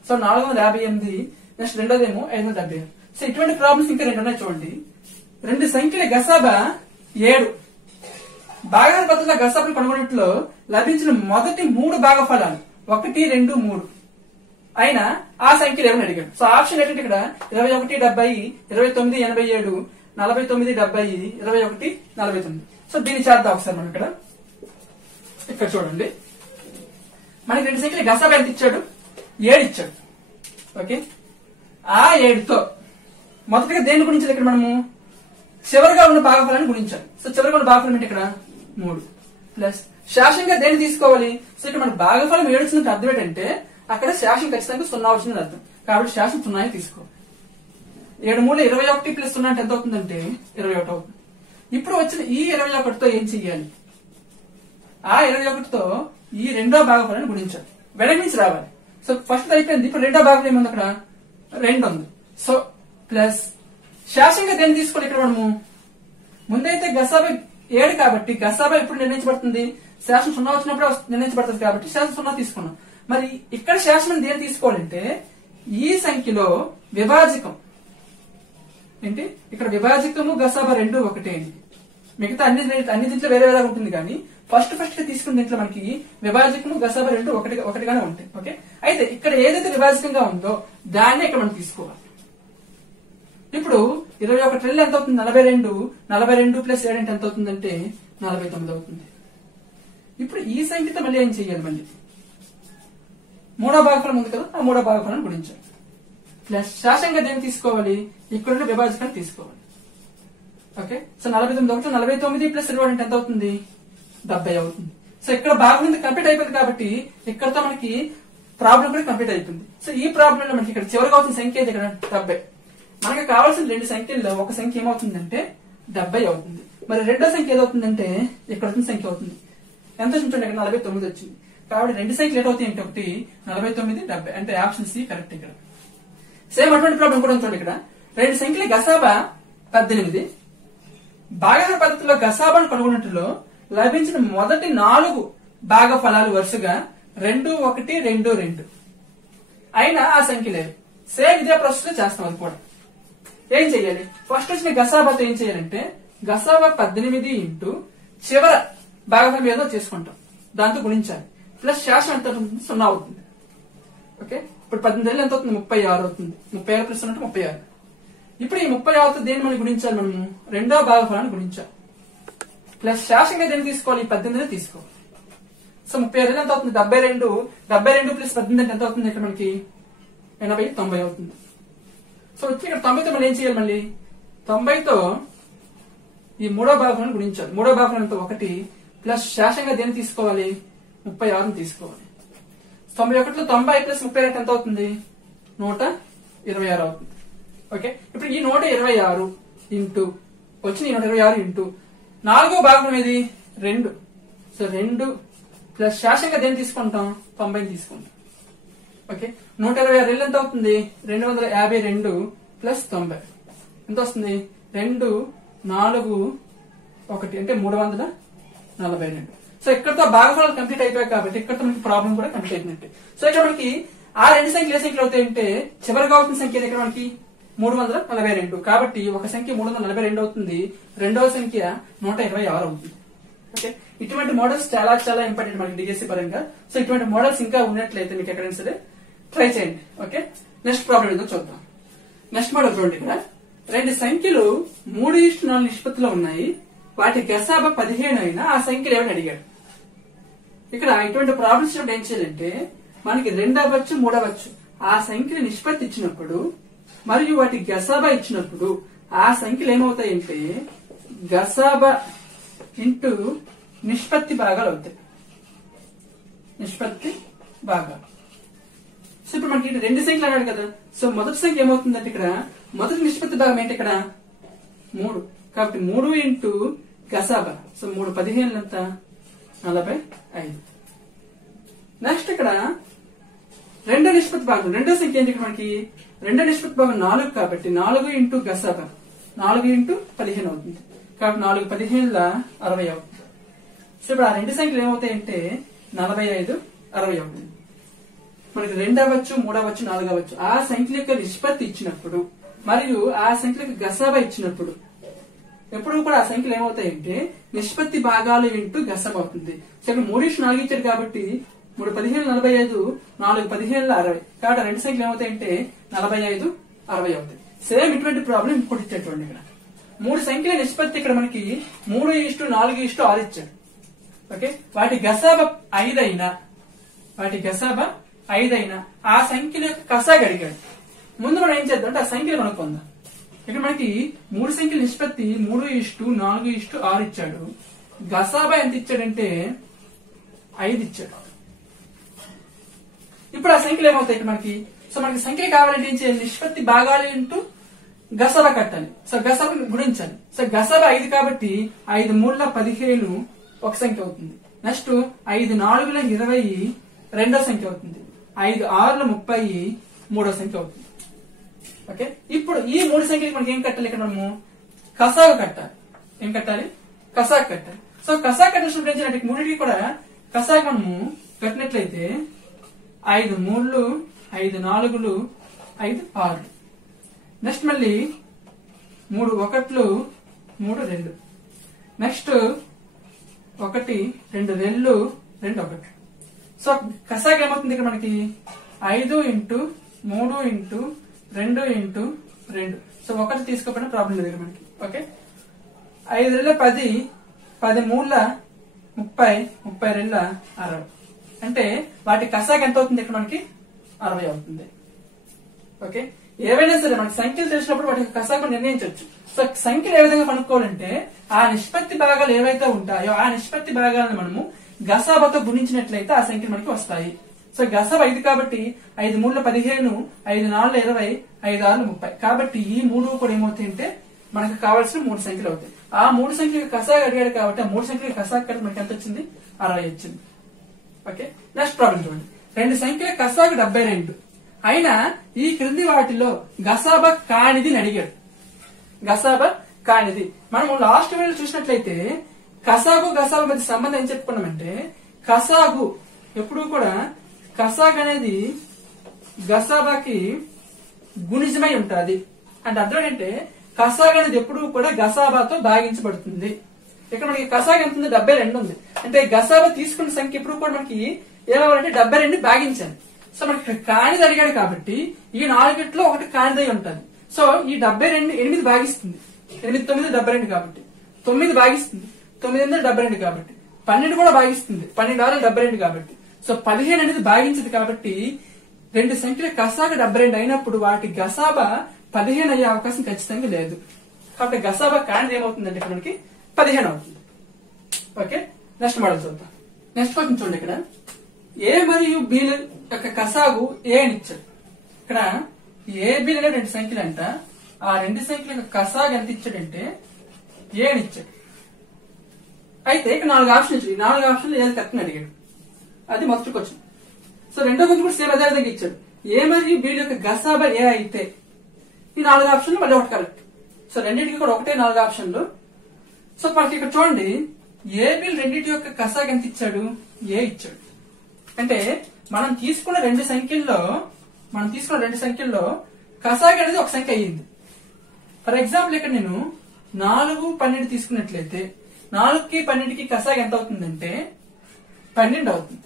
సో 458 నెక్స్ట్ రెండోదేమో 570. సో ఇటువంటి ప్రాబ్లమ్స్ ఇంకా 2 ఉన్నాయి చూడండి. రెండు సంఖ్యల గసాబా 7. భాగాల పద్ధతిలో గసాబులు కనుగొనట్లో లభించిన మొదటి 3 భాగఫలాలు 1 2 3 అయినా ఆ సంఖ్యలు ఏమని అడిగాడు. సో ఆప్షన్ ఏంటంటే ఇక్కడ 21 70 29 87 49 70 21 49. సో దీన్ని చేద్దాం ఒకసారి మనం ఇక్కడ చూడండి. మనకి రెండు సంఖ్యలు గసాబా ఎంత ఇచ్చాడు, 7 ఇచ్చాడు. ఓకే, ఆ 7తో మొదటిగా దేని గురించి ఇక్కడ మనము చివరిగా ఉన్న భాగఫలాన్ని గుణించాలి. సో చివరిగా ఉన్న భాగఫలం ఏంటి, ఇక్కడ 3 ప్లస్ శాసంగా దేన్ని తీసుకోవాలి. సో ఇక్కడ మన భాగఫలం 7 వచ్చిందంటే అర్థం ఏంటంటే అక్కడ శాసం ఖచ్చితంగా 0 వచ్చిందని అర్థం. కాబట్టి శాసం 0 తీసుకోవాలి. 7 3 21 ప్లస్ 0 అంటే ఎంత అవుతుందంటే 21 అవుతుంది. ఇప్పుడు వచ్చిన ఈ 21తో ఏం చెయ్యాలి, ఆ 21తో ఈ రెండో భాగఫలాన్ని గుణించాలి, వెనక నుంచి రావాలి. సో ఫస్ట్ అయిపోయింది, ఇప్పుడు రెండో భాగం ఏముంది, అక్కడ 2 ఉంది. సో ప్లస్ శాసంగా దేన్ని తీసుకోవాలి. ఇక్కడ మనము ముందైతే గసాబా 7 కాబట్టి గసాబా ఎప్పుడు నిర్ణయించబడుతుంది, శాసం 0 వచ్చినప్పుడు నిర్ణయించబడుతుంది కాబట్టి శాసం 0 తీసుకున్నాం. మరి ఇక్కడ శాసనం దేన్ని తీసుకోవాలంటే ఈ సంఖ్యలో విభాజకం ఏంటి, ఇక్కడ విభాజకము గసాబా 2 ఒకటే. మిగతా అన్ని దీంట్లో వేరే వేరే ఉంటుంది కానీ ఫస్ట్ తీసుకున్న దీంట్లో మనకి విభాజకము గసాబా 2 ఒకటిగానే ఉంటాయి. ఓకే, అయితే ఇక్కడ ఏదైతే విభాజకంగా ఉందో దాన్ని ఇక్కడ మనం తీసుకోవాలి. ఇప్పుడు 21 ఎంత అవుతుంది, 42 ప్లస్ 7 అంటే ఎంత అవుతుందంటే 49 అవుతుంది. ఇప్పుడు ఈ సంఖ్యతో మళ్ళీ ఏం చెయ్యాలి, మళ్ళీ మూడో భాగఫలం ఉంది కదా, ఆ మూడో భాగఫలాన్ని గుణించాలి. ప్లస్ శాసంగా దేన్ని తీసుకోవాలి, ఇక్కడ విభాజకాన్ని తీసుకోవాలి. ఓకే, సో 49 ఒకటి 49 ప్లస్ 20 అంటే ఎంత అవుతుంది, 70 అవుతుంది. సో ఇక్కడ భాగం కంప్లీట్ అయిపోయింది కాబట్టి ఇక్కడతో మనకి ప్రాబ్లం కూడా కంప్లీట్ అయిపోయింది. సో ఈ ప్రాబ్లం లో మనకి ఇక్కడ చివరిగా అవుతున్న సంఖ్య ఏది, ఇక్కడ 70. మనకి కావాల్సిన రెండు సంఖ్యల్లో ఒక సంఖ్య ఏమవుతుందంటే 70 అవుతుంది. మరి రెండో సంఖ్య ఏదవుతుందంటే ఇక్కడ వచ్చిన సంఖ్య అవుతుంది. ఎంత వచ్చింది, ఇక్కడ 49 వచ్చింది. కాబట్టి రెండు సంఖ్యలు ఏటవుతాయి అంటే ఒకటి 49, 70 అంటే ఆప్షన్ సి కరెక్ట్. ఇక్కడ సేమ్ అటువంటి ప్రాబ్లం కూడా ఉంటుంది. ఇక్కడ రెండు సంఖ్యల గసాబా 18. భాగహార పద్ధతిలో గసాబాను కనుగొన్నట్లో లభించిన మొదటి 4 భాగఫలాలు వరుసగా 2, 1, 2, 2 అయినా ఆ సంఖ్య లేదు. సేమ్ ఇదే ప్రాసెస్ లో చేస్తాం. అది కూడా ఏం చెయ్యాలి, ఫస్ట్ వచ్చిన గసాబాతో ఏం చేయాలంటే గసాబా 18 ఇంటూ చివర భాగఫలం ఏదో చేసుకుంటాం, దాంతో గుణించాలి. ప్లస్ శాసనం ఎంత అవుతుంది, 0 అవుతుంది. ఓకే, ఇప్పుడు 18 ఎంత అవుతుంది, 36 అవుతుంది. 36 ప్లస్ 0 అంటే 36. ఇప్పుడు ఈ 36తో దేన్ని మనం గుణించాలి, మనము రెండో భాగఫలాన్ని గుణించాలి. ప్లస్ శాసంగా దేన్ని తీసుకోవాలి, 18 తీసుకోవాలి. సో 36 ఎంత అవుతుంది, 72. 72 ప్లస్ 18 అంటే ఎంత అవుతుంది, ఇక్కడ మనకి 80, 90 అవుతుంది. సో వచ్చి ఇక్కడ 90తో మనం ఏం చేయాలి, మళ్ళీ 90తో ఈ మూడో భాగఫలాన్ని గుణించాలి. మూడో భాగఫలం ఎంత, 1 ప్లస్ శాసంగా దేన్ని తీసుకోవాలి, 36 తీసుకోవాలి. 91లో 90 ప్లస్ 32 ఎంత అవుతుంది, 126 అవుతుంది. ఓకే, ఇప్పుడు ఈ 126 ఇంటూ వచ్చిన 126 ఇంటూ నాలుగో భాగం ఏది, 2. సో 2 ప్లస్ శాసంగా దేన్ని తీసుకుంటాం, 90 తీసుకుంటాం. ఓకే, 126 ఎంత అవుతుంది, 252 ప్లస్ 90 ఎంత వస్తుంది, 2, 4, 1 అంటే 342. సో ఇక్కడతో భాగఫలాలు కంప్లీట్ అయిపోయాయి కాబట్టి ఇక్కడతో మనకి ప్రాబ్లం కూడా కంప్లీట్ అయిపోయింది. సో ఇక్కడ మనకి ఆ రెండు సంఖ్యలు ఏ సంఖ్యలు అవుతాయంటే చివరిగా అవుతున్న సంఖ్య ఇక్కడ మనకి 342. కాబట్టి ఒక సంఖ్య 342 అవుతుంది, రెండవ సంఖ్య 126 అవుతుంది. ఓకే, ఇటువంటి మోడల్స్ చాలా చాలా ఇంపార్టెంట్ మనకి డిఎస్సి పరంగా. సో ఇటువంటి మోడల్స్ ఇంకా ఉన్నట్లయితే మీకు ఎక్కడైనా సరే ట్రై చేయండి. ఓకే, నెక్స్ట్ ప్రాబ్లం ఏదో చూద్దాం. నెక్స్ట్ మోడల్ చూడండి. ఇక్కడ రెండు సంఖ్యలు 3:4 నిష్పత్తిలో ఉన్నాయి, వాటి గసాబా 15 అయినా ఆ సంఖ్యలు ఏమని అడిగాడు. ఇక్కడ ఇటువంటి ప్రాబ్లమ్స్ ఏం చేయాలంటే మనకి 2 అవ్వచ్చు 3 అవ్వచ్చు, ఆ సంఖ్యలు నిష్పత్తి ఇచ్చినప్పుడు మరియు వాటి గసాబా ఇచ్చినప్పుడు ఆ సంఖ్యలు ఏమవుతాయంటే గసాబా ఇంటూ నిష్పత్తి భాగాలు అవుతాయి. నిష్పత్తి భాగాలు. సో ఇప్పుడు మనకి రెండు సంఖ్యలు అన్నాడు కదా. సో మొదటి సంఖ్య ఏమవుతుందంటే ఇక్కడ మొదటి నిష్పత్తి భాగం ఏంటి, ఇక్కడ 3. కాబట్టి 3 ఇంటూ గసాబా. సో 3 15 ఎంత, 45. నెక్స్ట్ ఇక్కడ రెండో నిష్పత్తి భాగం, రెండో సంఖ్య ఏంటి ఇక్కడ మనకి, రెండో నిష్పత్తి భాగం 4 కాబట్టి 4 ఇంటూ గసాబా 4 ఇంటూ 15 అవుతుంది. కాబట్టి 4 15 60 అవుతుంది. సో ఇప్పుడు ఆ రెండు సంఖ్యలు ఏమవుతాయంటే 45, 60 అవుతుంది. మనకి 2 అవ్వచ్చు 3 అవ్వచ్చు 4 అవ్వచ్చు, ఆ సంఖ్యల యొక్క నిష్పత్తి ఇచ్చినప్పుడు మరియు ఆ సంఖ్యలకు గసాబా ఇచ్చినప్పుడు ఎప్పుడు కూడా ఆ సంఖ్యలు ఏమవుతాయంటే నిష్పత్తి భాగాలు ఇంటూ గసాబా అవుతుంది. సో ఇక్కడ 3:4 ఇచ్చాడు కాబట్టి 3 15 45, 4 15 60. కాబట్టి రెండు సంఖ్యలు ఏమవుతాయంటే 45, 60 అవుతాయి. సేమ్ ఇటువంటి ప్రాబ్లం ఇంకోటి ఇచ్చేటువంటి ఇక్కడ 3 సంఖ్యల నిష్పత్తి ఇక్కడ మనకి 3:4:6 ఇచ్చాడు. ఓకే, వాటి గసాబా 5 అయినా ఆ సంఖ్యల యొక్క కసాగా అడిగాడు. ముందు మనం ఏం చేద్దాం అంటే ఆ సంఖ్యలు కనుక్కుందాం. ఇక్కడ మనకి 3 సంఖ్యల నిష్పత్తి 3:4:6 ఇచ్చాడు. గసాబా ఎంత ఇచ్చాడంటే 5 ఇచ్చాడు. ఇప్పుడు ఆ సంఖ్యలు ఏమవుతాయి ఇక్కడ మనకి. సో మనకి సంఖ్య కావాలంటే ఏం చేయాలి, నిష్పత్తి భాగాలు ఇంటూ గసాబా కట్టాలి. సో గసాబా గుణించాలి. సో గసాబా 5 కాబట్టి 5 3 15 ఒక సంఖ్య అవుతుంది. నెక్స్ట్ 5 4 20 రెండో సంఖ్య అవుతుంది. 5 6 30 మూడో సంఖ్య అవుతుంది. ఓకే, ఇప్పుడు ఈ 3 సంఖ్యలకు మనకి ఏం కట్టాలి, ఇక్కడ మనము కసాగా కట్టాలి. ఏం కట్టాలి, కసాగా కట్టాలి. సో కసాగా కట్టినప్పుడు ఏం చేయాలి, మూడింటికి కూడా కసాగా మనము కట్టినట్లయితే 5 3 5 4 5 6. నెక్స్ట్ మళ్ళీ 3 1 3 2. నెక్స్ట్ 1 2 2 2 1. సో కసాగా ఏమవుతుంది ఇక్కడ మనకి 5 ఇంటూ 3 ఇంటూ 2 ఇంటూ 2. సో 1 తీసుకోకపోయినా ప్రాబ్లం లేదు మనకి. ఓకే, 5 2 10 10 3 30 32 60. అంటే వాటి కసాగ ఎంత అవుతుంది ఇక్కడ మనకి 60 అవుతుంది. ఓకే, ఏవైనా సరే మనకి సంఖ్యలు తెలిసినప్పుడు వాటి కసాగ నిర్ణయించవచ్చు. సో సంఖ్యలు ఏ విధంగా కనుక్కోవాలంటే ఆ నిష్పత్తి భాగాలు ఏవైతే ఉంటాయో ఆ నిష్పత్తి భాగాలను మనము గసాబాతో గుణించినట్లయితే ఆ సంఖ్యలు మనకి వస్తాయి. సో గసాబా 5 కాబట్టి 5 3 15, 5 4 20, 5 6 30. కాబట్టి ఈ 3 కూడా ఏమవుతాయంటే మనకు కావాల్సిన 3 సంఖ్యలు అవుతాయి. ఆ 3 సంఖ్యలకు కసాగ అడిగాడు కాబట్టి ఆ 3 సంఖ్యలకు కసాగ కలిపి మనకి ఎంత వచ్చింది? 60 వచ్చింది. ఓకే, నెక్స్ట్ ప్రాబ్లం చూడండి. 2 సంఖ్యల కసాగ 72 అయినా ఈ క్రింది వాటిలో గసాబా కానిది అడిగాడు. గసాబా కానిది. మనం లాస్ట్ వీడియో చూసినట్లయితే కసాగు గసాబు మధ్య సంబంధం ఏం చెప్పుకున్నామంటే కసాగు ఎప్పుడు కూడా కసాగ్ అనేది గసాబాకి గుణిజమై ఉంటుంది. అంటే అర్థం ఏంటంటే కసాగ్ అనేది ఎప్పుడు కూడా గసాబాతో భాగించబడుతుంది. ఇక్కడ మనకి కసాగ్ ఎంత ఉంది? 72 ఉంది. అంటే గసాబా తీసుకున్న సంఖ్య ఎప్పుడు కూడా మనకి ఏమవ్వాలంటే 72 భాగించాలి. సో మనకి కానిది అడిగాడు కాబట్టి ఈ 4 ఒకటి కానిదై ఉంటుంది. సో ఈ 72 8 భాగిస్తుంది. 8 9 72 కాబట్టి 9 భాగిస్తుంది. 9 72 కాబట్టి 12 కూడా భాగిస్తుంది. 12 6 72 కాబట్టి సో 15 అనేది భాగించదు. కాబట్టి 2 సంఖ్యల కసాగ 72 అయినప్పుడు వాటి గసాబా 15 అయ్యే అవకాశం ఖచ్చితంగా లేదు. కాబట్టి గసాబా కానిది ఏమవుతుందంటే ఇక్కడ మనకి 15 అవుతుంది. ఓకే, నెక్స్ట్ మోడల్ చూద్దాం. నెక్స్ట్ క్వశ్చన్ చూడండి. ఇక్కడ ఏ మరియు బి యొక్క కసాగు ఏ అని ఇచ్చాడు. ఇక్కడ ఏ బి అనే 2 సంఖ్యలు అంట. ఆ 2 సంఖ్యల యొక్క కసాగు ఎంత ఇచ్చాడంటే ఏ అని ఇచ్చాడు. అయితే ఇక్కడ 4 ఆప్షన్ ఇచ్చాడు. 4 ఆప్షన్లు ఏది కరెక్ట్ అని అడిగాడు. అది మొదటి క్వశ్చన్. సో రెండో క్వశ్చన్ కూడా సేమ్ అదే విధంగా ఇచ్చాడు. ఏ మరియు బి యొక్క గసాబా ఏ అయితే ఈ 4 ఆప్షన్లు మళ్ళీ ఒకటి కరెక్ట్. సో రెండింటికి కూడా ఒకటే 4 ఆప్షన్లు. సో మనకి ఇక్కడ చూడండి ఏ బి రెండింటి యొక్క కసాగ ఎంత ఇచ్చాడు? ఏ ఇచ్చాడు. అంటే మనం తీసుకున్న 2 సంఖ్యల్లో కసాగ అనేది ఒక సంఖ్య అయ్యింది. ఫర్ ఎగ్జాంపుల్ ఇక్కడ నేను 4 12 తీసుకున్నట్లయితే 4కి 12కి కసాగ ఎంత అవుతుందంటే 12 అవుతుంది.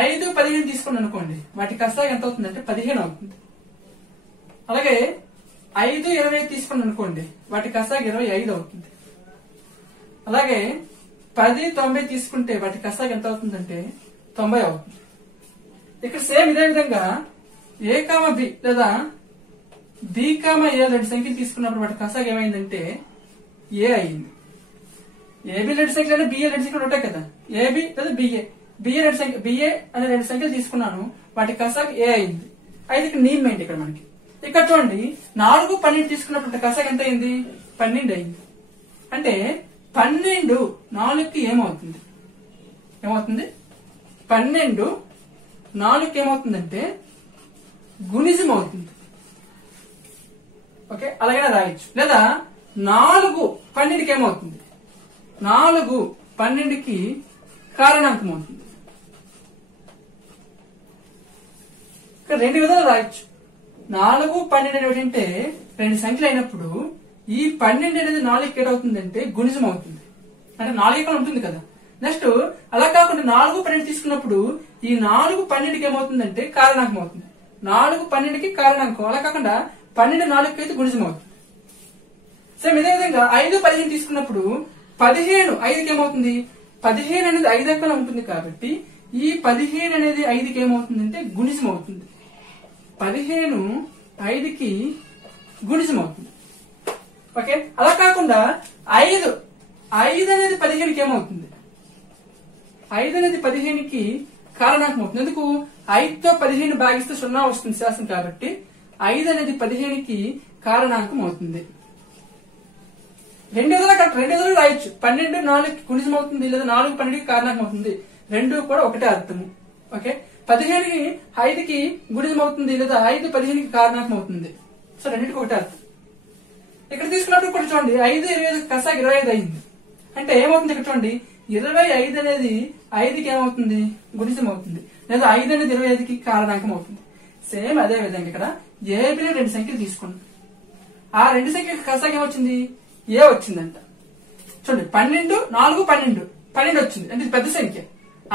5 15 తీసుకున్నాను అనుకోండి వాటి కసాగ ఎంత అవుతుందంటే 15 అవుతుంది. అలాగే 5 20 తీసుకున్నాను అనుకోండి వాటి కసాగ 25 అవుతుంది. అలాగే 10 90 తీసుకుంటే వాటి కసాగ ఎంత అవుతుందంటే 90 అవుతుంది. ఇక్కడ సేమ్ ఇదే విధంగా ఏ కామ బి లేదా బి కామ ఏ 2 సంఖ్యలు తీసుకున్నప్పుడు వాటి కసాగ ఏమైందంటే ఏ అయింది. ఏబి 2 సంఖ్యలు బిఏ 2 సంఖ్యలు ఉంటాయి కదా. ఏబి లేదా బిఏ 2 సంఖ్య బిఏ అనే 2 సంఖ్యలు తీసుకున్నాను వాటి కసాగ ఏ అయింది. అయితే ఇక్కడ నీమ్ ఏంటి ఇక్కడ మనకి ఇక్కడ చూడండి 4 12 తీసుకున్నప్పుడు కసాగ ఎంత అయింది? 12 అయింది. అంటే 12 4కి ఏమవుతుంది? 12 4కి ఏమవుతుందంటే గుణిజం అవుతుంది. ఓకే, అలాగే రాయొచ్చు. లేదా 4 12కి ఏమవుతుంది? 4 12కి కారణాంకం అవుతుంది. ఇక్కడ 2 విధాలు రాయొచ్చు. 4 12 ఏమిటంటే 2 సంఖ్యలు అయినప్పుడు ఈ 12 అనేది 4కి ఏమవుతుందంటే గుణిజం అవుతుంది. అంటే 4 ఇక్కడ ఉంటుంది కదా. నెక్స్ట్ అలా కాకుండా 4 12 తీసుకున్నప్పుడు ఈ 4 12కి ఏమవుతుందంటే కారణాంకం అవుతుంది. 4 12కి కారణాంకం. అలా కాకుండా 12 4కి అయితే గుణిజం అవుతుంది. సేమ్ ఇదే విధంగా 5 15 తీసుకున్నప్పుడు 15 5కి ఏమవుతుంది? 15 అనేది 5 ఎక్కడ ఉంటుంది కాబట్టి ఈ 15 అనేది 5కి ఏమవుతుందంటే గుణిజం అవుతుంది. 15 5కి గుణిజం అవుతుంది. ఓకే, అలా కాకుండా 5 అనేది 15కి ఏమవుతుంది? 5 అనేది 15కి కారణాంకం అవుతుంది. ఎందుకు? 5తో 15 భాగిస్తే 0 వస్తుంది శాసనం కాబట్టి 5 అనేది 15కి కారణాంకం అవుతుంది. 2 విధాలు రాయొచ్చు. 12 4కి గుణిజం అవుతుంది లేదా 4 12కి కారణాంకం అవుతుంది. 2 కూడా ఒకటే అర్థము. ఓకే, 15కి 5కి గుణిజం అవుతుంది లేదా 5 15కి కారణాంకం అవుతుంది. సో రెండింటికి ఒకటే అర్థం. ఇక్కడ తీసుకున్నప్పుడు కూడా చూడండి 5 25 కసాగ 25 అయింది. అంటే ఏమవుతుంది? ఇక్కడ చూడండి 25 అనేది 5కి ఏమవుతుంది? గుణిజం అవుతుంది. లేదా 5 అనేది 25కి కారణాంకం అవుతుంది. సేమ్ అదే విధంగా ఇక్కడ ఏబిలో 2 సంఖ్యలు తీసుకున్నాం. ఆ 2 సంఖ్యలకు కసాగ ఏమొచ్చింది? ఏ వచ్చిందంట. చూడండి 12 4 12 12 వచ్చింది అంటే పెద్ద సంఖ్య.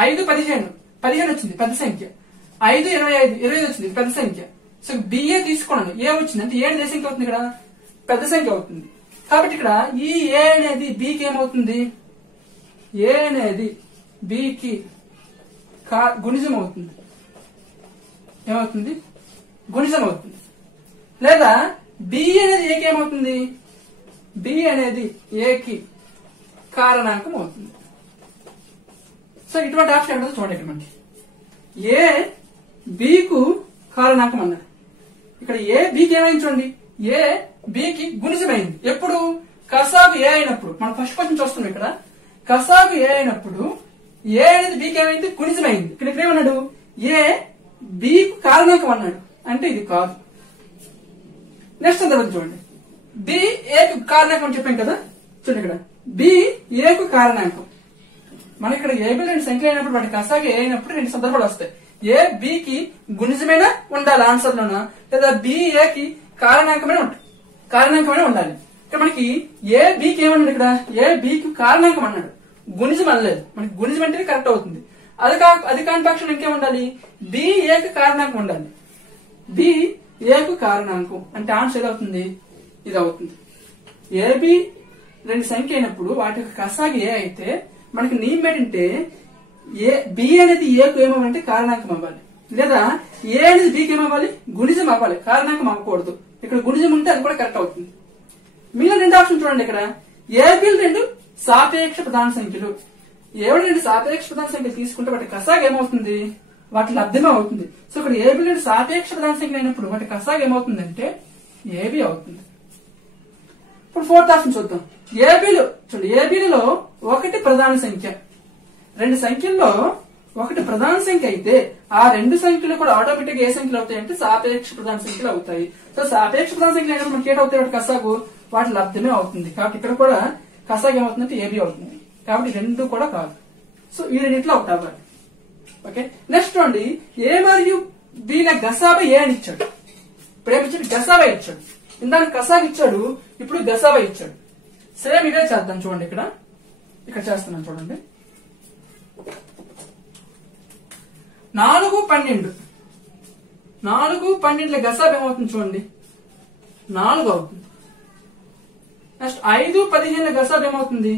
5 15 15 వచ్చింది పెద్ద సంఖ్య. 5 25 25 వచ్చింది పెద్ద సంఖ్య. సో బిఏ తీసుకున్నాను ఏ వచ్చింది అంటే ఏ అనేది సంఖ్య అవుతుంది? ఇక్కడ పెద్ద సంఖ్య అవుతుంది. కాబట్టి ఇక్కడ ఈ ఏ అనేది బికి ఏమవుతుంది? ఏ అనేది బికి గుణిజం అవుతుంది. ఏమవుతుంది? గుణిజం అవుతుంది. లేదా బి అనేది ఏకి ఏమవుతుంది? బి అనేది ఏకి కారణాంకం అవుతుంది. సో ఇటువంటి ఆప్షన్ ఏంటో చూడండి. మనకి ఏ బికు కారణాంకం అన్నాడు. ఇక్కడ ఏ బికి ఏమైంది చూడండి. ఏ బికి గుణిజమైంది. ఎప్పుడు? కసాగు ఏ అయినప్పుడు. మనం ఫస్ట్ క్వశ్చన్ చూస్తున్నాం. ఇక్కడ కసాగు ఏ అయినప్పుడు ఏ అనేది బికి ఏమైంది? గుణిజమైంది. ఇక్కడ ఏమన్నాడు? ఏ బికు కారణాంకం అన్నాడు. అంటే ఇది కాదు. నెక్స్ట్ సందర్భం చూడండి. బి ఏకు కారణాంకం అని చెప్పాం కదా. చూడండి ఇక్కడ బి ఏకు కారణాంకం. మన ఇక్కడ ఏబి రెండు సంఖ్యలు అయినప్పుడు వాటి కసాగు ఏ అయినప్పుడు రెండు సందర్భాలు వస్తాయి. ఏ బికి గుణిజమైన ఉండాలి ఆన్సర్ లోన, లేదా బి ఏకి కారణాంకమైన ఉండాలి. ఇక్కడ మనకి ఏ బికి ఏమన్నాడు? ఇక్కడ ఏ బికి కారణాంకం అన్నాడు, గుణిజం అనలేదు. మనకి గుణిజం అంటే కరెక్ట్ అవుతుంది. అది కాని పక్షం ఇంకేముండాలి? బి ఏకి కారణాంకం ఉండాలి. బి ఏకు కారణాంకం అంటే ఆన్సర్ ఏదవుతుంది? ఇది అవుతుంది. ఏబి రెండు సంఖ్య అయినప్పుడు వాటి యొక్క కసాగు ఏ అయితే మనకి నియమం ఏంటంటే బి అనేది ఏకు ఏమవ్వాలంటే కారణాంకం అవ్వాలి, లేదా ఏ అనేది బికి ఏమవ్వాలి? గుణిజం అవ్వాలి, కారణాంకం అవ్వకూడదు. ఇక్కడ గుణిజం ఉంటే అది కూడా కరెక్ట్ అవుతుంది. మిగిలిన రెండు ఆప్షన్ చూడండి. ఇక్కడ ఏబిలు రెండు సాపేక్ష ప్రధాన సంఖ్యలు. ఏడు రెండు సాపేక్ష ప్రధాన సంఖ్యలు తీసుకుంటే వాటి కసాగు ఏమవుతుంది? వాటి లబ్ధమే అవుతుంది. సో ఇక్కడ ఏబి రెండు సాపేక్ష ప్రధాన సంఖ్యలు అయినప్పుడు వాటి కసాగు ఏమవుతుందంటే ఏబి అవుతుంది. ఇప్పుడు ఫోర్త్ ఆప్షన్ చూద్దాం. ఏబిలలో ఒకటి ప్రధాన సంఖ్య. రెండు సంఖ్యల్లో ఒకటి ప్రధాన సంఖ్య అయితే ఆ రెండు సంఖ్యలు కూడా ఆటోమేటిక్ ఏ సంఖ్యలు అవుతాయి అంటే సాపేక్ష ప్రధాన సంఖ్యలు అవుతాయి. సో సాపేక్ష ప్రధాన సంఖ్యలు అయినప్పుడు మనకి ఏటవుతాయి? వాటి కసాగు వాటి లబ్ధమే అవుతుంది. కాబట్టి ఇక్కడ కూడా కసాగు ఏమవుతుందంటే ఏబి అవుతుంది. కాబట్టి రెండు కూడా కాదు. సో ఈ రెండింటిలో ఒకటి అవ్వాలి. ఓకే. నెక్స్ట్ అండి, ఏ మరియు బిల గసాబా ఏ అని ఇచ్చాడు. ఇప్పుడు ఏమిచ్చాడు? గసాబా ఇచ్చాడు. ఇందాక కసాగు ఇచ్చాడు, ఇప్పుడు గసాబా ఇచ్చాడు. సేమ్ ఇదే చేద్దాం. చూడండి ఇక్కడ చేస్తున్నాను చూడండి. 4, 12. 4, 12 గసాబ్ ఏమవుతుంది చూడండి? 4 అవుతుంది. నెక్స్ట్ 5, 15 గసాబ్ ఏమవుతుంది?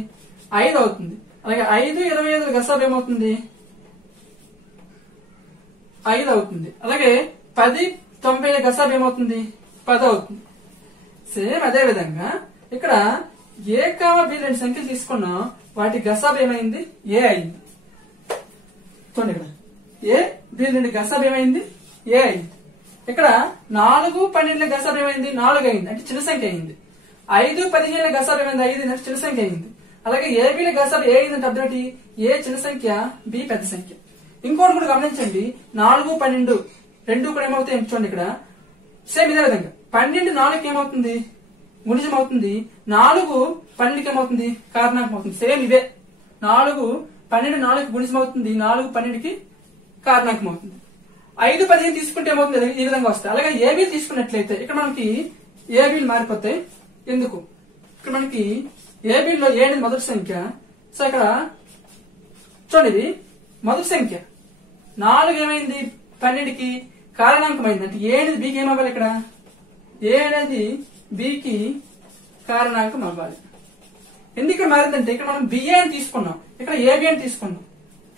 5 అవుతుంది. అలాగే 5, 25 గసాబ్ ఏమవుతుంది? 5 అవుతుంది. అలాగే 10, 90 గసాబ్ ఏమవుతుంది? 10 అవుతుంది. సేమ్ అదే విధంగా ఇక్కడ ఏ బి రెండు సంఖ్యలు తీసుకున్నాం, వాటి గసాబ్ ఏమైంది? ఏ అయింది. చూడండి ఇక్కడ ఏ బి రెండు గసాబ్ ఏమైంది? ఏ అయింది. ఇక్కడ 4, 12 గసాబ్ ఏమైంది? 4 అయింది, అంటే చిన్న సంఖ్య అయింది. 5, 15 గసాబ్ ఏమైంది? 5 అంటే చిన్న సంఖ్య అయింది. అలాగే ఏబిల గసాబ్ ఏ అయిందంటే అర్థం ఏంటి? ఏ చిన్న సంఖ్య, బి పెద్ద సంఖ్య. ఇంకోటి కూడా గమనించండి. 4, 12 రెండు కూడా ఏమవుతాయి చూడండి. ఇక్కడ సేమ్ ఇదే విధంగా 12 4కి ఏమవుతుంది? గుణిజం అవుతుంది. 4 12కి ఏమవుతుంది? కారణాంకం అవుతుంది. సేమ్ ఇవే 4, 12 4కి గుణిజం అవుతుంది, 4 12కి కారణాంకం అవుతుంది. 5, 15 తీసుకుంటే ఏమవుతుంది? ఈ విధంగా వస్తాయి. అలాగే ఏబీ తీసుకున్నట్లయితే ఇక్కడ మనకి ఏబీలు మారిపోతాయి. ఎందుకు? ఇక్కడ మనకి ఏబీలో ఏ అనేది మొదటి సంఖ్య. సో ఇక్కడ చూడండి, ఇది మొదటి సంఖ్య. 4 ఏమైంది? 12కి కారణాంకం అయింది. అంటే ఏ అనేది బికి ఏమవ్వాలి? ఇక్కడ ఏ అనేది బికి కారణాంకం అవ్వాలి. ఎందుకు ఇక్కడ మారిందంటే ఇక్కడ మనం బిఏ అని తీసుకున్నాం, ఇక్కడ ఏబి అని తీసుకున్నాం.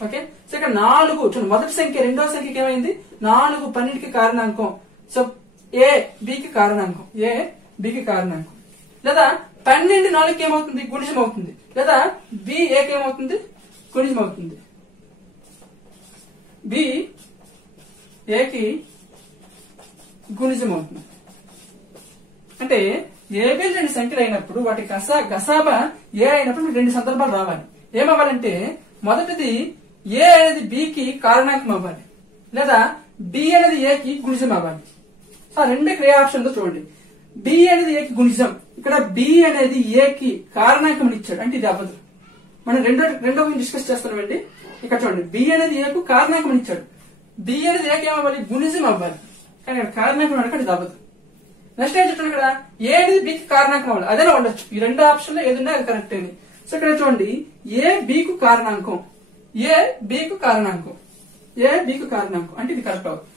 ఓకే. సో ఇక్కడ 4 చూడండి, మొదటి సంఖ్య రెండో సంఖ్యకి ఏమైంది? 4 12కి కారణాంకం. సో ఏ బికి కారణాంకం, ఏ బికి కారణాంకం. లేదా 12 4కి ఏమవుతుంది? గుణిజం అవుతుంది. లేదా బి ఏకి ఏమవుతుంది? గుణిజం అవుతుంది. బి ఏకి గుణిజం అవుతుంది. అంటే ఏబి రెండు సంఖ్యలు అయినప్పుడు వాటి గసాబా ఏ అయినప్పుడు రెండు సందర్భాలు రావాలి. ఏమవ్వాలంటే మొదటిది ఏ అనేది బికి కారణాంకం అవ్వాలి, లేదా బి అనేది ఏకి గుణిజం అవ్వాలి. సో రెండు క్రియ ఆప్షన్ తో చూడండి. బి అనేది ఏకి గుణిజం, ఇక్కడ బి అనేది ఏకి కారణాంకం ఇచ్చాడు, అంటే ఇది అవ్వదు. మనం రెండో డిస్కస్ చేస్తున్నామండి. ఇక్కడ చూడండి, బి అనేది ఏకు కారణాంకం ఇచ్చాడు, బి అనేది ఏకి ఏమవ్వాలి? గుణిజం అవ్వాలి. కానీ ఇక్కడ కారణాంకం అడగండి, ఇది అవ్వదు. నెక్స్ట్ ఏం చెప్తాను, ఇక్కడ ఏ అనేది బికి కారణాంకం అవ్వాలి. అదేనా ఉండొచ్చు. ఈ రెండు ఆప్షన్ లో ఏదున్నా అది కరెక్ట్ అని. సో ఇక్కడ చూడండి, ఏ బికు కారణాంకం, ఏ బికు కారణాంకం, ఏ బికు కారణాంకం, అంటే ఇది కరెక్ట్ అవుతుంది.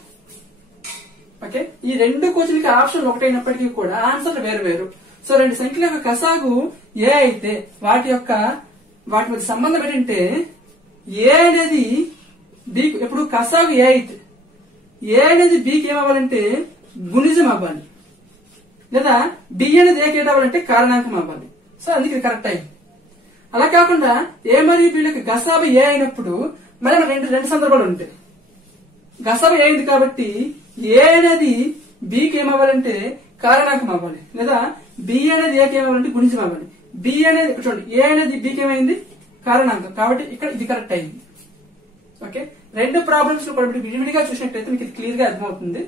ఓకే. ఈ రెండు క్వశ్చన్కి ఆప్షన్ ఒకటైనప్పటికీ కూడా ఆన్సర్లు వేరు వేరు. సో రెండు సంఖ్యల యొక్క కసాగు ఏ అయితే వాటి మధ్య సంబంధం ఏంటంటే ఏ అనేది బి ఇప్పుడు కసాగు ఏ అయితే ఏ అనేది బికి ఏమవ్వాలంటే గుణిజం అవ్వాలి, లేదా బి అనేది ఏకి ఏటవ్వాలంటే కారణాంకం అవ్వాలి. సో అందుకే ఇది కరెక్ట్ అయింది. అలా కాకుండా ఏ మరియు బిలకు గసాబ ఏ అయినప్పుడు మరి రెండు సందర్భాలు ఉంటాయి. గసాబ ఏ అయింది కాబట్టి ఏ అనేది బికి ఏమవ్వాలంటే కారణాంకం అవ్వాలి, లేదా బి అనేది ఏకి ఏమవ్వాలంటే గుణిజం అవ్వాలి. బి అనేది చూడండి ఏ అనేది బికి ఏమైంది కారణాంకం కాబట్టి ఇక్కడ ఇది కరెక్ట్ అయింది. ఓకే, రెండు ప్రాబ్లమ్స్ కూడా విడివిడిగా చూసినట్టయితే మీకు ఇది క్లియర్ గా అర్థమవుతుంది.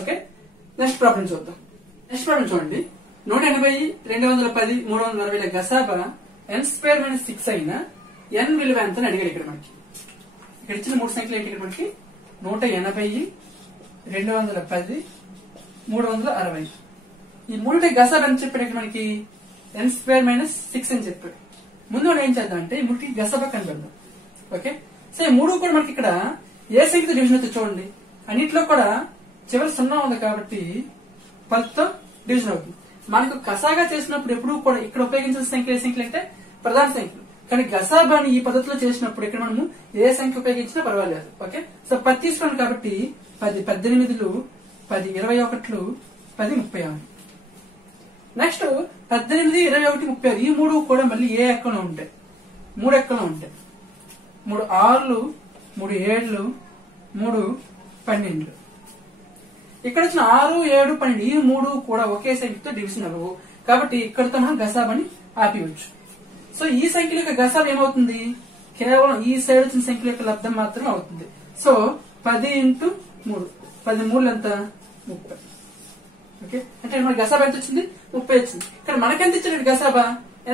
ఓకే, నెక్స్ట్ ప్రాబ్లం చూద్దాం. నెక్స్ట్ ప్రాబ్లం చూడండి. 180, 210, 360 గసాబా n² - 6 అయిన n విలువ ఎంత అని అడిగాడు. ఇక్కడ మనకి ఇక్కడ ఇచ్చిన మూడు సంఖ్యలు ఏంటి? ఇక్కడ మనకి 180, 210, 360 ఈ మూడు గసాబా అని చెప్పాడు. ఇక్కడ మనకి n² - 6 అని చెప్పాడు. ముందు మనం ఏం చేద్దాం అంటే ఈ మూడుకి గసాబా కనిపెడదాం. ఓకే, సో ఈ మూడు కూడా మనకి ఇక్కడ ఏ సంఖ్యతో డివిజన్ అవుతుంది చూడండి. అన్నిట్లో కూడా చివరి 0 ఉంది కాబట్టి 10తో డివిజన్ అవుతుంది. మనకు కసాగా చేసినప్పుడు ఎప్పుడు కూడా ఇక్కడ ఉపయోగించిన సంఖ్యలు ఏ సంఖ్యలు అంటే ప్రధాన సంఖ్యలు. కానీ గసాబాని ఈ పద్ధతిలో చేసినప్పుడు ఇక్కడ మనము ఏ సంఖ్య ఉపయోగించినా పర్వాలేదు. ఓకే, సో 10 తీసుకోండి కాబట్టి 10, 18, 10, 21, 10, 36. నెక్స్ట్ 18, 21, 36 ఈ మూడు కూడా మళ్ళీ ఏ ఎక్కలో ఉంటాయి, 3 ఎక్కలో ఉంటాయి. 3 6, 3 7, 3 12. ఇక్కడ వచ్చిన 6, 7, 12 ఈ మూడు కూడా ఒకే సంఖ్యతో డివిజన్ అవ్వవు కాబట్టి ఇక్కడతో మనం గసాబాని ఆపివచ్చు. సో ఈ సంఖ్యల యొక్క గసాబ్ ఏమవుతుంది? కేవలం ఈ సైడ్ వచ్చిన సంఖ్యల యొక్క లబ్ధం మాత్రమే అవుతుంది. సో 10 × 3 10 3 ఎంత? 30. ఓకే, అంటే మన గసాబా ఎంత వచ్చింది? 30 వచ్చింది. ఇక్కడ మనకెంత ఇచ్చాడు గసాబా?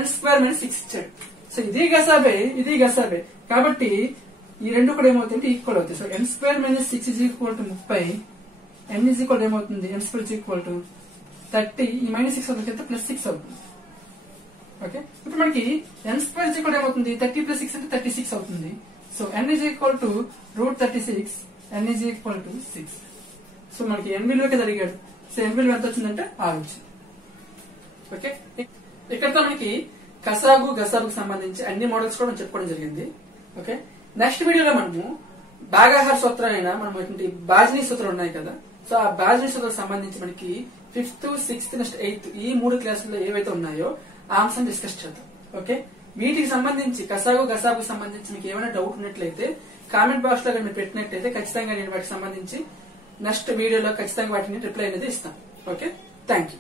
n² - 6 ఇచ్చాడు. సో ఇది గసాబే, ఇది గసాబే కాబట్టి ఈ రెండు కూడా ఏమవుతుంది? ఈక్వల్ అవుతాయి. So n² - 6 = 30. n ఏమవుతుంది? n² 30. ఈ -6 అవుతుంది ఎంత? +6 అవుతుంది. ఓకే, ఇప్పుడు మనకి n² ఏమవుతుంది? 30 + 6 అంటే 36 అవుతుంది. So n √36, n 6. సో మనకి n విలువ కదా అడిగాడు. సో n విలువ ఎంత వచ్చిందంటే 6 వచ్చింది. ఓకే, ఇక్కడతో మనకి కసాగు గసాబుకు సంబంధించి అన్ని మోడల్స్ కూడా మనం చెప్పుకోవడం జరిగింది. ఓకే, నెక్స్ట్ వీడియోలో మనము భాగాహార సూత్రాలైన మనం బాజ్నీ సూత్రాలు ఉన్నాయి కదా. సో ఆ బాజ్నీ సూత్రాలకు సంబంధించి మనకి 5th, 6th, నెక్స్ట్ 8th ఈ 3 క్లాసుల్లో ఏవైతే ఉన్నాయో ఆ అంశం డిస్కస్ చేద్దాం. ఓకే, వీటికి సంబంధించి కసాగు గసాబుకు సంబంధించి మీకు ఏమైనా డౌట్ ఉన్నట్లయితే కామెంట్ బాక్స్ లో మీరు పెట్టినట్లయితే ఖచ్చితంగా నేను వాటికి సంబంధించి నెక్స్ట్ వీడియోలో ఖచ్చితంగా వాటిని రిప్లై అనేది ఇస్తాను. Okay, thank you.